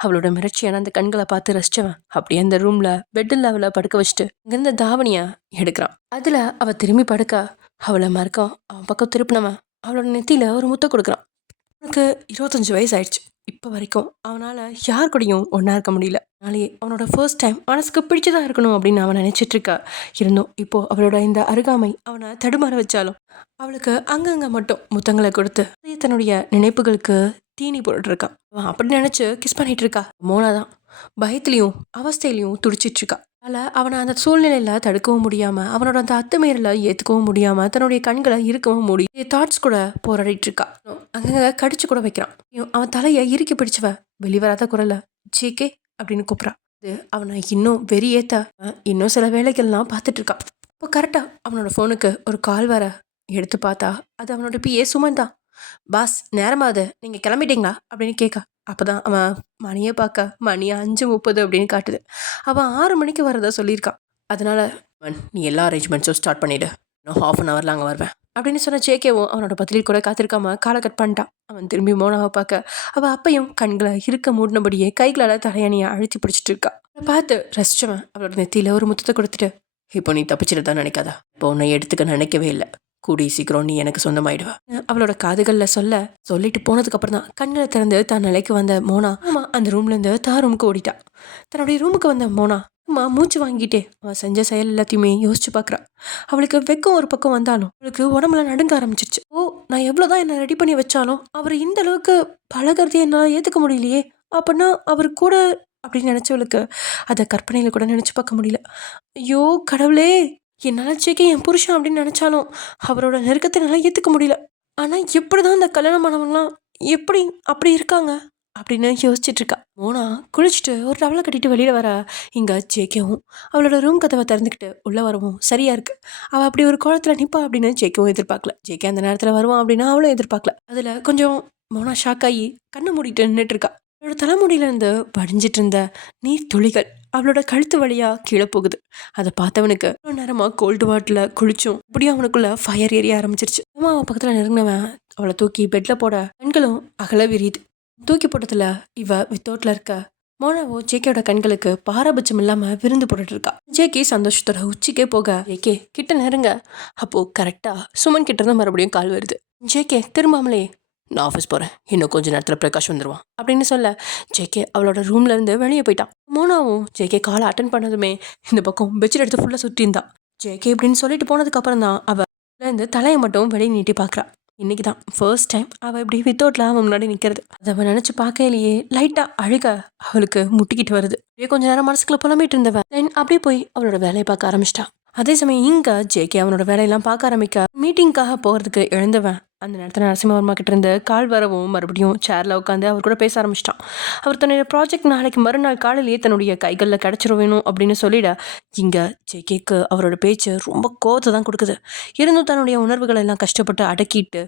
அவளோட மிரட்சியான அந்த கண்களை பார்த்து ரசிச்சவன் அப்படியே அந்த ரூமில் பெட்டில் அவளை படுக்க வச்சுட்டு இங்கேருந்து தாவணியை எடுக்கிறான். அதில் அவள் திரும்பி படுக்க அவளை மறக்க அவன் பக்கம் திருப்பினவன் அவளோட நெத்தியில் ஒரு முத்தை கொடுக்குறான். அவனுக்கு 25 வயசு ஆயிடுச்சு. இப்போ வரைக்கும் அவனால் யார் கூடயும் ஒன்றா இருக்க முடியல. அதனாலேயே அவனோட ஃபர்ஸ்ட் டைம் மனசுக்கு பிடிச்சதாக இருக்கணும் அப்படின்னு அவன் நினச்சிட்ருக்கா. இருந்தும் இப்போது அவளோட இந்த அருகாமை அவனை தடுமாற வச்சாலும் அவளுக்கு அங்கங்கே மட்டும் முத்தங்களை கொடுத்து தன்னுடைய நினைப்புகளுக்கு தீனி போட்டுருக்கான். அவன் அப்படி நினச்சி கிஸ் பண்ணிகிட்டு இருக்கா. மோனா தான் பயத்துலேயும் அவஸ்தையிலையும் துடிச்சிட்ருக்கா. அதில் அவனை அந்த சூழ்நிலையில் தடுக்கவும் முடியாமல் அவனோட அந்த அத்துமீறலை ஏற்றுக்கவும் முடியாமல் தன்னுடைய கண்களை இருக்கவும் முடியும் தாட்ஸ் கூட போராடிட்டு இருக்கா. அங்கங்கே கடிச்சு கூட வைக்கிறான். அவன் தலையை இறுக்கி பிடிச்சவ வெளிவராத குரலை ஜேகே அப்படின்னு கூப்பிட்றான். அது அவனை இன்னும் வெறியேற்ற இன்னும் சில வேலைகள்லாம் பார்த்துட்டு இருக்கான். இப்போ கரெக்டாக அவனோட ஃபோனுக்கு ஒரு கால் வர எடுத்து பார்த்தா அது அவனோட பிஏ சுமன் தான். பாஸ் நேரமாவது நீங்கள் கிளம்பிட்டீங்களா அப்படின்னு கேட்க அப்போ தான் அவன் மணியை பார்க்க மணி 5:30 அப்படின்னு காட்டுது. அவன் 6 மணிக்கு வரதா சொல்லியிருக்கான். அதனால் நீ எல்லா அரேஞ்ச்மெண்ட்ஸும் ஸ்டார்ட் பண்ணிவிடு, இன்னும் ½ அன் ஹவரில் அங்கே வருவேன் அப்படின்னு சொன்ன ஜேகேவும் அவனோட பதிலில் கூட காத்திருக்காம காலை கட் பண்ணிட்டான். அவன் திரும்பி மோனாவை பார்க்க அவள் அப்பையும் கண்களை இருக்க மூடினபடியே கைகளால் தலையணியை அழுத்தி பிடிச்சிட்டு இருக்கா. அவனை பார்த்து ரசிச்சவன் அவளோட நெத்தியில் ஒரு முத்தத்தை கொடுத்துட்டு இப்போ நீ தப்பிச்சிட்டு தான் நினைக்காதா, இப்போ உன்னை எடுத்துக்க நினைக்கவே இல்லை, கூடி சீக்கிரம் நீ எனக்கு சொந்தமாயிடுவா அவளோட காதுகளில் சொல்லிட்டு போனதுக்கப்புறம் தான் கண்களை திறந்து தான் நிலைக்கு வந்த மோனா அந்த ரூம்லேருந்து தான் ரூமுக்கு ஓடிட்டான். தன்னுடைய ரூமுக்கு வந்த மோனா மூச்சு வாங்கிட்டே அவன் செஞ்ச செயல் எல்லாத்தையுமே யோசிச்சு பார்க்குறான். அவளுக்கு வெக்கம் ஒரு பக்கம் வந்தாலும் அவளுக்கு உடம்புல நடுங்க ஆரம்பிச்சிருச்சு. நான் எவ்வளோதான் என்னை ரெடி பண்ணி வச்சாலும் அவர் இந்த அளவுக்கு பழகிறதே என்னால் ஏற்றுக்க முடியலையே, அப்படின்னா அவர் கூட அப்படின்னு நினச்சவளுக்கு அதை கற்பனையில் கூட நினச்சி பார்க்க முடியல. ஐயோ கடவுளே, என்னால் ஜேகே என் புருஷன் அப்படின்னு நினச்சாலும் அவரோட நெருக்கத்தை நல்லா ஏற்றுக்க முடியல. ஆனால் எப்படி தான் இந்த கல்யாணம் பண்ணவங்களாம் எப்படி அப்படி இருக்காங்க அப்படின்னு யோசிச்சுட்டு இருக்கா. மோனா குளிச்சுட்டு ஒரு டவலை கட்டிட்டு வெளியில் வர இங்கே ஜேகேவும் அவளோட ரூம் கதவை திறந்துக்கிட்டு உள்ளே வரவும் சரியாக இருக்குது. அவள் அப்படி ஒரு குளத்தில் நிற்பா அப்படின்னு ஜேகேவும் எதிர்பார்க்கல. ஜேகே அந்த நேரத்தில் வருவான் அப்படின்னா அவளும் எதிர்பார்க்கல. அதில் கொஞ்சம் மோனா ஷாக் ஆகி கண்ணை மூடிட்டு நின்றுட்டு இருக்கா. அவளோட தலைமுடியிலேருந்து வடிஞ்சிட்டு இருந்த நீர் துளிகள் அவளோட கழுத்து வழியாக கீழே போகுது. அதை பார்த்தவனுக்கு ஒரு நேரமாக கோல்டு வாட்டில் குளிச்சும் இப்படியும் அவனுக்குள்ள ஃபயர் ஏரிய ஆரம்பிச்சிருச்சு. அவன் பக்கத்தில் நெருங்கினவன் அவளை தூக்கி பெட்டில் போட கண்களும் அகல விரியுது. தூக்கி போட்டதுல இவ வித்தவுட்ல இருக்க மோனாவோ ஜேகேயோட கண்களுக்கு பாரபட்சம் இல்லாம விருந்து போட்டுட்டு இருக்கா. ஜேகே சந்தோஷத்தோட உச்சிக்கே போக ஜேகே கிட்ட நெருங்க. அப்போ கரெக்டா சுமன் கிட்ட இருந்து மறுபடியும் கால் வருது. ஜேகே திரும்பாமலே நான் ஆஃபீஸ் போறேன், இன்னும் கொஞ்ச நேரத்துல பிரகாஷ் வந்துருவான் அப்படின்னு சொல்ல ஜேகே அவளோட ரூம்ல இருந்து வெளியே போயிட்டான். மோனாவும் ஜேகே காலை அட்டன் பண்ணதுமே இந்த பக்கம் பெட்ஷீட் எடுத்து ஃபுல்லா சுத்தி இருந்தா. ஜேகே இப்படின்னு சொல்லிட்டு போனதுக்கு அப்புறம் தான் அவ இருந்து தலையை மட்டும் வெளியே நீட்டி பாக்குறா. இன்னைக்கு தான் ஃபர்ஸ்ட் டைம் அவள் இப்படி வித்தவுட்ல அவன் முன்னாடி நிற்கிறது. அதை அவன் நினச்சி பார்க்கையிலேயே லைட்டாக அழுக அவளுக்கு முட்டிக்கிட்டு வருது. அப்படியே கொஞ்ச நேரம் மனசுக்குள்ள புலம்பிட்டு இருந்தவன் தென் அப்படியே போய் அவளோட வேலையை பார்க்க ஆரம்பிச்சிட்டா. அதே சமயம் இங்க ஜேகே அவனோட வேலையெல்லாம் பார்க்க ஆரம்பிக்க மீட்டிங்காக போகிறதுக்கு எழுந்தவன் அந்த நேரத்தில் நரசிம்மவர்மா கிட்ட இருந்து கால் வரவும் மறுபடியும் சேர்ல உட்காந்து அவர் கூட பேச ஆரம்பிச்சிட்டான். அவர் தன்னுடைய ப்ராஜெக்ட் நாளைக்கு மறுநாள் காலையிலேயே தன்னுடைய கைகளில் கிடைச்சிட வேணும் அப்படின்னு சொல்லிட இங்கே ஜேகேக்கு அவரோட பேச்சு ரொம்ப கோவத்தை தான் கொடுக்குது. இருந்தும் தன்னுடைய உணர்வுகளை எல்லாம் கஷ்டப்பட்டு அடக்கிட்டு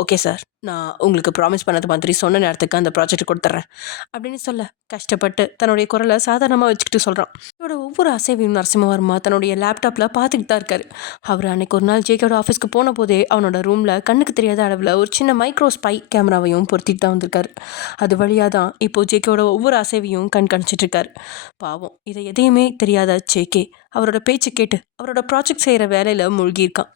ஓகே சார், நான் உங்களுக்கு ப்ராமிஸ் பண்ணது மாதிரி சொன்ன நேரத்துக்கு அந்த ப்ராஜெக்ட் கொடுத்துட்றேன் அப்படின்னு சொல்ல கஷ்டப்பட்டு தன்னுடைய குரலை சாதாரணமாக வச்சுக்கிட்டு சொல்கிறான். இதோட ஒவ்வொரு அசைவையும் நரசிம்மவர்மா தன்னுடைய லேப்டாப்பில் பார்த்துக்கிட்டு தான் இருக்காரு. அவர் அன்னைக்கு ஒரு நாள் ஜேகேயோட ஆஃபீஸ்க்கு போன போதே அவனோட ரூமில் கண்ணுக்கு தெரியாத அளவில் ஒரு சின்ன மைக்ரோ ஸ்பை கேமராவையும் பொருத்திட்டு தான் வந்திருக்காரு. அது வழியாக தான் இப்போது ஜேகேயோட ஒவ்வொரு அசைவையும் கண்காணிச்சிட்டு இருக்காரு. பாவம், இதை எதையுமே தெரியாத ஜேகே அவரோட பேச்சு கேட்டு அவரோட ப்ராஜெக்ட் செய்கிற வேலையில் மூழ்கியிருக்கான்.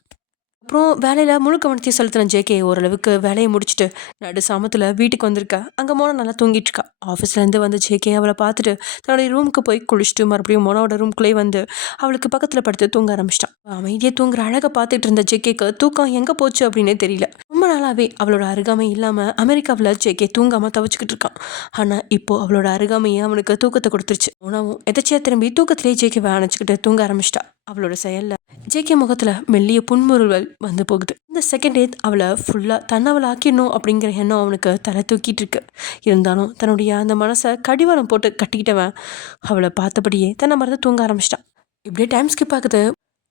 அப்புறம் வேலையில் முழு கவனத்தையும் செலுத்தின ஜேகே ஓரளவுக்கு வேலையை முடிச்சுட்டு நடு சாமத்தில் வீட்டுக்கு வந்திருக்கா. அங்கே மோனா நல்லா தூங்கிட்டு இருக்கா. ஆஃபீஸ்லேருந்து வந்து ஜேகே அவளை பார்த்துட்டு தன்னுடைய ரூமுக்கு போய் குளிச்சுட்டு மறுபடியும் மோனாவோட ரூம்குள்ளேயே வந்து அவளுக்கு பக்கத்தில் படுத்து தூங்க ஆரம்பிச்சிட்டான். அமைதியாக தூங்குற அழகை பார்த்துட்டு இருந்த ஜேகேக்கு தூக்கம் எங்கே போச்சு அப்படின்னே தெரியல. ரொம்ப நாளாகவே அவளோட அருகாமை இல்லாமல் அமெரிக்காவில் ஜேகே தூங்காமல் தவிச்சுக்கிட்டு இருக்கான். ஆனால் இப்போது அவளோட அருகாமையே அவனுக்கு தூக்கத்தை கொடுத்துருச்சு. மோனாவும் எதாச்சியாக திரும்பி தூக்கத்திலேயே ஜேகேவை அணைச்சிக்கிட்டு தூங்க ஆரம்பிச்சிட்டா. அவளோட செயலில் ஜேகே முகத்தில் மெல்லிய புன்முறுவல் வந்து போகுது. இந்த செகண்ட் டே அவளை ஃபுல்லாக தன்னவளை ஆக்கிடணும் அப்படிங்கிற எண்ணம் அவனுக்கு தலை தூக்கிட்டு இருக்கு. இருந்தாலும் தன்னுடைய அந்த மனசை கடிவாளம் போட்டு கட்டிக்கிட்டவன் அவளை பார்த்தபடியே தன்னை மறந்து தூங்க ஆரம்பிச்சிட்டான். இப்படியே டைம் ஸ்கிப் ஆகுது.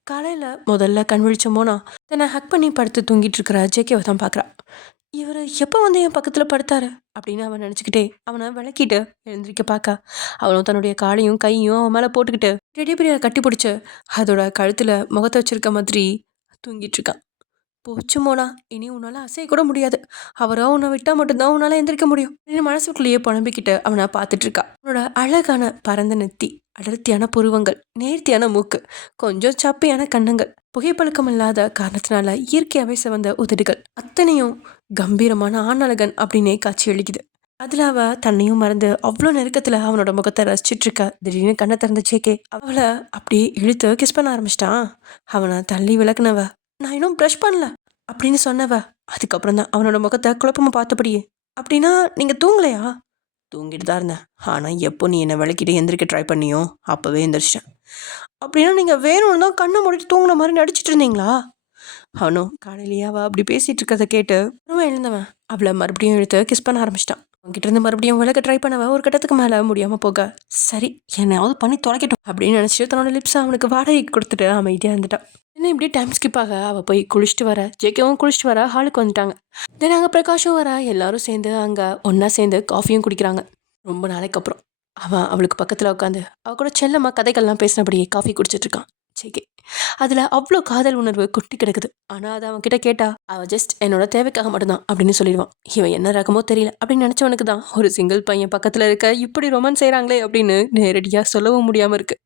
காலையில் முதல்ல கண் விழிச்ச மோனா தன்னை ஹக் பண்ணி படுத்து தூங்கிட்டு இருக்கிற ஜேகேவை தான் பார்க்குறான். இவர் எப்போ வந்து என் பக்கத்தில் படுத்தாரு அப்படின்னு அவன் நினச்சிக்கிட்டே அவனை விளக்கிட்டு எழுந்திரிக்க பார்க்க அவனும் தன்னுடைய காலையும் கையும் அவன் மேலே போட்டுக்கிட்டு டெடிபிரியை கட்டி பிடிச்சி அதோட கழுத்தில் முகத்தை வச்சிருக்க மாதிரி தூங்கிட்டு இருக்கான். போச்சு மோனா, இனி உன்னால் அசைய கூட முடியாது. அவரோ உன்னை விட்டால் மட்டும்தான் உன்னால் எந்திரிக்க முடியும் அப்படின்னு மனசுக்குள்ளேயே புலம்பிக்கிட்டு அவனை பார்த்துட்டு இருக்கா. அவனோட அழகான பரந்த நெத்தி, அடர்த்தியான புருவங்கள், நேர்த்தியான மூக்கு, கொஞ்சம் சப்பையான கண்ணங்கள், புகைப்பழக்கம் இல்லாத காரணத்தினால இயற்கையாகவே சிவந்த உதடுகள், அத்தனையும் கம்பீரமான ஆணழகன் அப்படின்னே காட்சி அளிக்குது. அதில் அவ தன்னையும் மறந்து அவ்வளோ நெருக்கத்தில் அவனோட முகத்தை ரசிச்சிட்டு இருக்கா. திடீர்னு கண்ணை திறந்த ஜேகே அவளை அப்படியே இழுத்து கிஸ் பண்ண ஆரம்பிச்சிட்டான். அவனை தள்ளி விளக்குனவ நான் இன்னும் ப்ரஷ் பண்ணல அப்படின்னு சொன்னவ அதுக்கப்புறம் தான் அவனோட முகத்தை குழப்பமா பார்த்தபடியே அப்படின்னா நீங்கள் தூங்கலையா? தூங்கிட்டு தான் இருந்தேன், ஆனால் எப்போ நீ என்னை விளக்கிட்டு எந்திரிக்க ட்ரை பண்ணியோ அப்போவே எந்திரிச்சிட்டேன். அப்படின்னா நீங்கள் வேணும்னு தான் கண்ணை மூடிட்டு தூங்கின மாதிரி நடிச்சிட்டு இருந்தீங்களா? அவனும் காலையிலேயே அவள் அப்படி பேசிகிட்டு இருக்கிறத கேட்டு ரொம்ப எழுந்தவன் அவளை மறுபடியும் இழுத்து கிஸ் பண்ண ஆரம்பிச்சிட்டான். அவன்கிட்ட இருந்து மறுபடியும் விளக்க ட்ரை பண்ணவ ஒரு கட்டத்துக்கு மேலே முடியாமல் போக சரி என்னையாவது பண்ணி தொலைக்கட்டும் அப்படின்னு நினச்சிட்டு தன்னோட லிப்ஸை அவனுக்கு வாடகைக்கு கொடுத்துட்டு அமைதியாக இருந்துட்டான். என்ன இப்படி டைம் ஸ்கிப் ஆக அவள் போய் குளிச்சுட்டு வர ஜேகேவும் குளிச்சுட்டு வர ஹாலுக்கு வந்துட்டாங்க. தென் அங்கே பிரகாஷும் வர எல்லாரும் சேர்ந்து அங்கே ஒன்றா சேர்ந்து காஃபியும் குடிக்கிறாங்க. ரொம்ப நாளைக்கு அப்புறம் அவன் அவளுக்கு பக்கத்தில் உட்காந்து அவள் கூட செல்லமாக கதைகள்லாம் பேசினபடியே காஃபி குடிச்சிட்டு இருக்கான் ஜேகே. அதில் அவ்வளோ காதல் உணர்வு கொட்டி கிடக்குது. ஆனால் அதை அவன் கிட்ட கேட்டா அவன் ஜஸ்ட் என்னோட தேவைக்காக மட்டும்தான் அப்படின்னு சொல்லிடுவான். இவன் என்ன ரகமோ தெரியல அப்படின்னு நினச்சவனுக்கு தான் ஒரு சிங்கிள் பையன் பக்கத்தில் இருக்க இப்படி ரொமான்ஸ் செய்கிறாங்களே அப்படின்னு நேரடியாக சொல்லவும் முடியாமல் இருக்கு.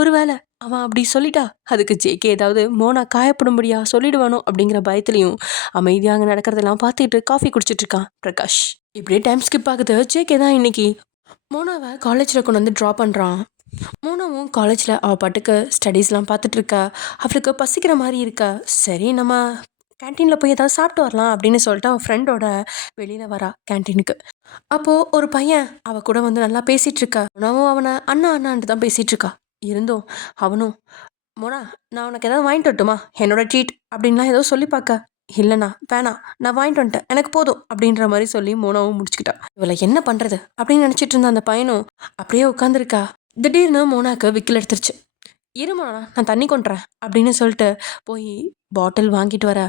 ஒருவேளை அவன் அப்படி சொல்லிட்டா அதுக்கு ஜேகே ஏதாவது மோனா காயப்படும்படியா சொல்லிடுவானோ அப்படிங்கிற பயத்துலையும் அமைதியாக நடக்கிறதெல்லாம் பார்த்துட்டு காஃபி குடிச்சிட்டு இருக்கான் பிரகாஷ். இப்படியே டைம் ஸ்கிப் ஆகுது. ஜேகே தான் இன்னைக்கு மோனாவை காலேஜில் கொண்டு வந்து ட்ரா பண்ணுறான். மோனாவும் காலேஜில் அவள் பாட்டுக்கு ஸ்டடீஸ்லாம் பார்த்துட்ருக்கா. அவளுக்கு பசிக்கிற மாதிரி இருக்கா. சரி நம்ம கேன்டீனில் போய் ஏதாவது சாப்பிட்டு வரலாம் அப்படின்னு சொல்லிட்டு அவள் ஃப்ரெண்டோட வெளியில் வரா கேன்டீனுக்கு. அப்போது ஒரு பையன் அவள் கூட வந்து நல்லா பேசிகிட்டு இருக்கா. மோனாவும் அவனை அண்ணா அண்ணான்ட்டு தான் பேசிகிட்டு இருக்கா. இருந்தும் அவனும் மோனா நான் உனக்கு ஏதாவது வாங்கிட்டு வரட்டுமா என்னோட ட்ரீட் அப்படின்லாம் ஏதோ சொல்லி பார்க்க இல்லைண்ணா வேணாம் நான் வாங்கிட்டு வந்துட்டேன் எனக்கு போதும் அப்படின்ற மாதிரி சொல்லி மோனாவும் முடிச்சுக்கிட்டா. இவளை என்ன பண்ணுறது அப்படின்னு நினச்சிட்டு இருந்த அந்த பையனும் அப்படியே உட்காந்துருக்கா. திடீர்னு மோனாக்கு விக்கல் எடுத்துருச்சு. இருமோனா நான் தண்ணி கொண்டுறேன் அப்படின்னு சொல்லிட்டு போய் பாட்டில் வாங்கிட்டு வர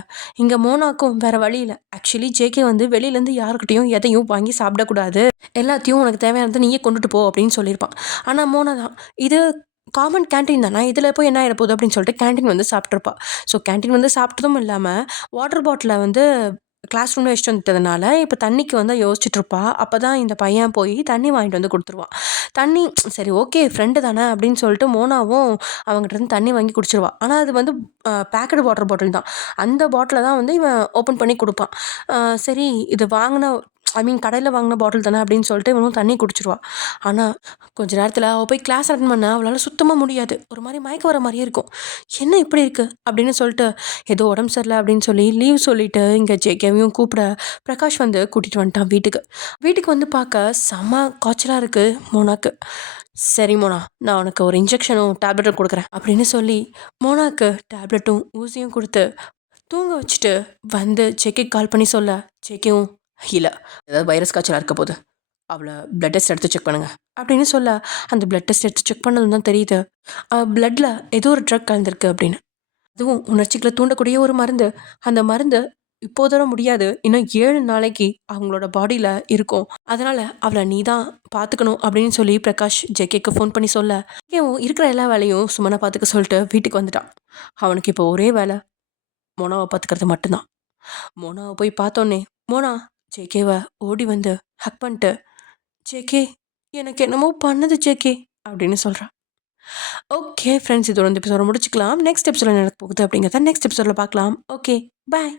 இங்கே மோனாக்கும் வேற வழி இல்லை. ஆக்சுவலி ஜேகே வந்து வெளியிலேருந்து யாருக்கிட்டையும் எதையும் வாங்கி சாப்பிடக்கூடாது, எல்லாத்தையும் உனக்கு தேவையானது நீயே கொண்டுட்டு போ அப்படின்னு சொல்லியிருப்பான். ஆனால் மோனா தான் இது காமன் கேன்டீன் தானே, இதில் போய் என்ன ஆகிட போகுது அப்படின்னு சொல்லிட்டு கேன்டீன் வந்து சாப்பிட்ருப்பா. ஸோ கேன்டீன் வந்து சாப்பிட்டதும் இல்லாமல் வாட்டர் பாட்டிலை வந்து கிளாஸ் ரூமில் வச்சுட்டு வந்துட்டதுனால இப்போ தண்ணிக்கு வந்து யோசிச்சுட்ருப்பா. அப்போ தான் இந்த பையன் போய் தண்ணி வாங்கிட்டு வந்து கொடுத்துருவான். தண்ணி சரி ஓகே ஃப்ரெண்டு தானே அப்படின்னு சொல்லிட்டு மோனாவும் அவங்ககிட்ட தண்ணி வாங்கி குடிச்சிருவா. ஆனால் அது வந்து பேக்கடு வாட்டர் பாட்டில் தான். அந்த பாட்டிலை தான் வந்து இவன் ஓப்பன் பண்ணி கொடுப்பான். சரி இது வாங்கின கடையில் வாங்கின பாட்டில் தானே அப்படின்னு சொல்லிட்டு இவனும் தண்ணி குடிச்சிருவா. ஆனால் கொஞ்ச நேரத்தில் அவள் போய் கிளாஸ் அட்டன் பண்ண அவளால் சுத்தமாக முடியாது. ஒரு மாதிரி மயக்கம் வர மாதிரியே இருக்கும். என்ன இப்படி இருக்குது அப்படின்னு சொல்லிட்டு ஏதோ உடம்பு சரியில்லை அப்படின்னு சொல்லி லீவ் சொல்லிவிட்டு இங்கே ஜேகேவையும் கூப்பிட பிரகாஷ் வந்து கூட்டிகிட்டு வந்துட்டான் வீட்டுக்கு. வீட்டுக்கு வந்து பார்க்க செம்ம காய்ச்சலாக இருக்குது மோனாக்கு. சரி மோனா, நான் உனக்கு ஒரு இன்ஜெக்ஷனும் டேப்லெட்டும் கொடுக்குறேன் அப்படின்னு சொல்லி மோனாக்கு டேப்லெட்டும் ஊசியும் கொடுத்து தூங்க வச்சுட்டு வந்து ஜேகேக்கு கால் பண்ணி சொல்ல ஜேகேவும் இல்லை ஏதாவது வைரஸ் காய்ச்சலாக இருக்க போது அவளை பிளட் டெஸ்ட் எடுத்து செக் பண்ணுங்கள் அப்படின்னு சொல்ல அந்த பிளட் டெஸ்ட் எடுத்து செக் பண்ணதும் தான் தெரியுது பிளட்டில் ஏதோ ஒரு ட்ரக் கலந்துருக்கு அப்படின்னு. அதுவும் உணர்ச்சிகளை தூண்டக்கூடிய ஒரு மருந்து. அந்த மருந்து இப்போதோட முடியாது, இன்னும் 7 நாளைக்கு அவங்களோட பாடியில் இருக்கும். அதனால் அவளை நீ தான் பார்த்துக்கணும் அப்படின்னு சொல்லி பிரகாஷ் ஜேகேக்கு ஃபோன் பண்ணி சொல்ல ஜேகேவும் இருக்கிற எல்லா வேலையும் சுமனை பார்த்துக்க சொல்லிட்டு வீட்டுக்கு வந்துட்டான். அவனுக்கு இப்போ ஒரே வேலை மோனாவை பார்த்துக்கிறது மட்டும்தான். மோனாவை போய் பார்த்தோன்னே மோனா ஜேகேவை ஓடி வந்து ஹக் பண்ணிட்டு ஜேகே எனக்கு என்னமோ பண்ணுது ஜேகே அப்படின்னு சொல்கிறான். ஓகே ஃப்ரெண்ட்ஸ், இதோட இந்த எபிசோட முடிச்சுக்கலாம். நெக்ஸ்ட் எபிசோட நடக்க போகுது அப்படிங்கிறத நெக்ஸ்ட் எபிசோடில் பார்க்கலாம். Okay bye.